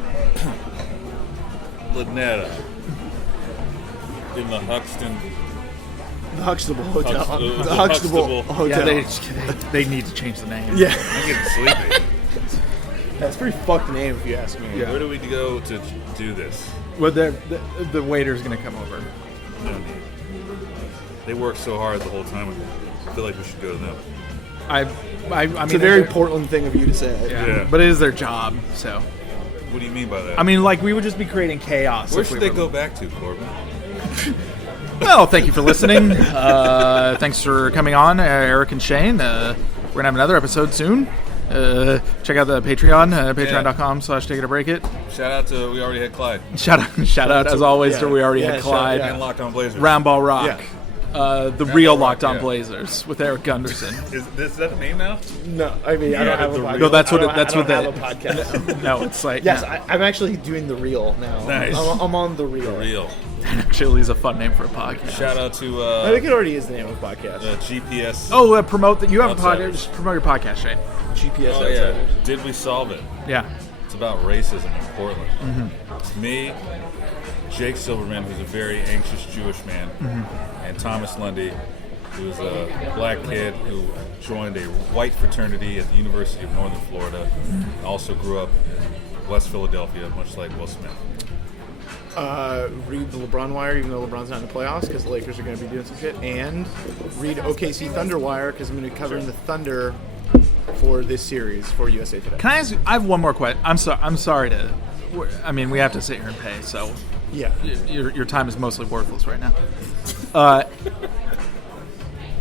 Lynetta in the Huxton. The Huxtable Hotel. Huxtable. The Huxtable Hotel. Yeah, they need to change the name. Yeah. I'm getting sleepy. That's a pretty fucked name if you ask me. Yeah. Where do we go to do this? Well, the waiter's gonna come over. No need. They work so hard the whole time. I feel like we should go to them. I mean, It's a very they're- Portland thing of you to say. Yeah. But it is their job. So, What do you mean by that? I mean, like, we would just be creating chaos. where if should we they were- go back to, Corbin? Well, thank you for listening. Thanks for coming on, Eric and Shane. We're gonna have another episode soon. Check out the Patreon, patreon.com/take it or break it. Shout out to We Already Had Clyde Shout out as always to We Already Had Yeah, Clyde. and Locked On Blazers. Round Ball Rock. The real Locked On Blazers with Erik Gundersen. Is that the name now? No, I mean I don't have a podcast. No, that's what I don't have a that. podcast. No, it's like Yes, I'm actually doing the reel now. Nice. I'm on the reel. Real. that actually is a fun name for a podcast. Shout out to I think it already is the name of the podcast. GPS. Oh, promote that you have a podcast. Outsiders. Just promote your podcast, Shane. GPS Oh, Outsiders. yeah. Did we solve it? Yeah. It's about racism in Portland. It's me, Jake Silverman, who's a very anxious Jewish man, and Thomas Lundy, who's a black kid who joined a white fraternity at the University of Northern Florida, and also grew up in West Philadelphia, much like Will Smith. Read the LeBron Wire, even though LeBron's not in the playoffs, because the Lakers are going to be doing some shit. And read OKC Thunder Wire, because I'm going to be covering the Thunder for this series for USA Today. Can I ask? I have one more question. I'm sorry to. I mean, we have to sit here and pay, so Yeah. your time is mostly worthless right now.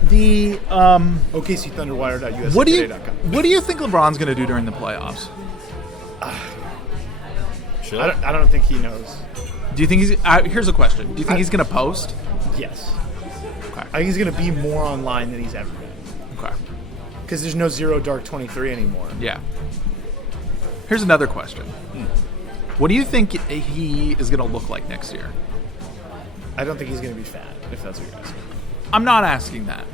The OKCThunderWire.usatoday.com. what do you think LeBron's going to do during the playoffs? Chill. I don't think he knows. Do you think he's? Here's a question. Do you think he's going to post? Yes. Okay. I think he's going to be more online than he's ever been. Okay. Because there's no Zero Dark 23 anymore. Yeah. Here's another question. What do you think he is going to look like next year? I don't think he's going to be fat, if that's what you're asking. I'm not asking that.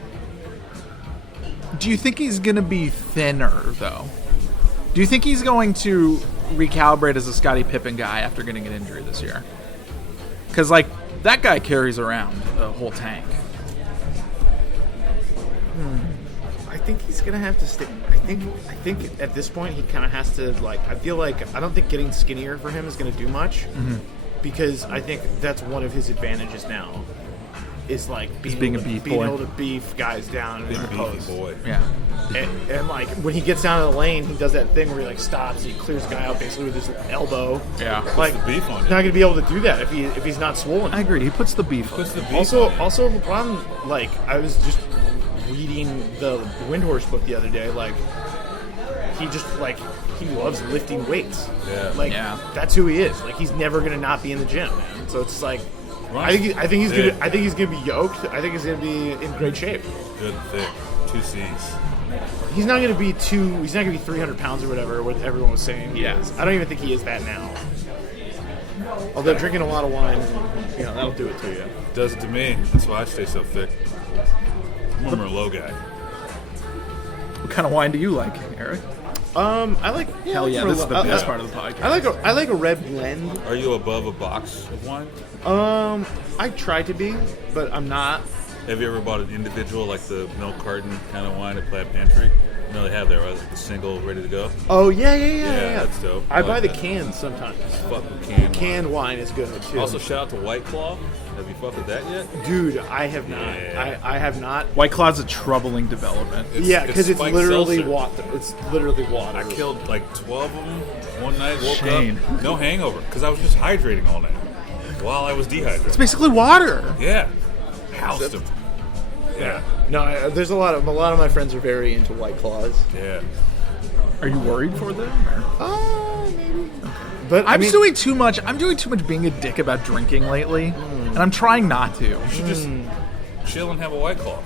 Do you think he's going to be thinner, though? Do you think he's going to recalibrate as a Scottie Pippen guy after getting an injury this year? Because, like, that guy carries around a whole tank. I think he's going to have to stick. I think at this point he kind of has to, like, I feel like, I don't think getting skinnier for him is going to do much. Because I think that's one of his advantages now. Is like being able to beef guys down in the post. Boy. Yeah. And like when he gets down to the lane, he does that thing where he like stops, he clears the guy out basically with his elbow. Yeah. Like the beef on he's not gonna be able to do that if he's not swollen. I agree. He puts the beef on. Also LeBron, like I was just reading the Windhorse book the other day, like he just like he loves lifting weights. Yeah. Like that's who he is. Like he's never gonna not be in the gym, man. So it's like I think he's gonna be yoked. I think he's gonna be in great shape. Good and thick. 2 C's. He's not gonna be 300 pounds or whatever. What everyone was saying. He is. I don't even think he is that now. Although drinking a lot of wine, you know, that'll do it to you. Does it to me. That's why I stay so thick. I'm a Merlot guy. What kind of wine do you like, Eric? I like. Hell yeah, this is the best part of the podcast. I like a red blend. Are you above a box of wine? I try to be, but I'm not. Have you ever bought an individual, like the milk carton kind of wine at Plaid Pantry? You know they have that, right? Like the single, ready to go. Oh yeah. That's dope. I buy like the that. cans sometimes. Fucking Canned wine is good too. Also, shout out to White Claw. Have you fucked with that yet? Dude, I have not. Yeah. I have not. White Claw's a troubling development. Because it's spiked literally seltzer. water. It's literally water. I killed like 12 of them one night. Woke Shane. up, no hangover, because I was just hydrating all night while I was dehydrated. It's basically water. Yeah, housed them. Yeah, No, there's a lot of my friends are very into White Claws. yeah. Are you worried for them? Or? Maybe. But I'm doing too much. I'm doing too much being a dick about drinking lately, and I'm trying not to. You should just chill and have a White Claw.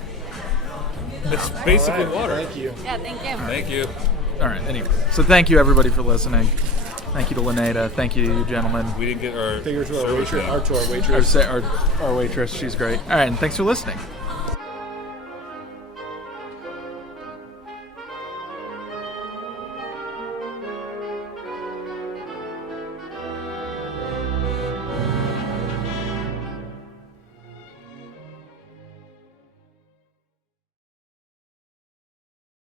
It's basically water. Thank you. Yeah, thank you. Thank you. All right. Anyway, so thank you everybody for listening. Thank you to Lynetta. Thank you to you gentlemen. We didn't get our Figures to our service waitress. name. Our waitress. Our waitress, she's great. All right, and thanks for listening.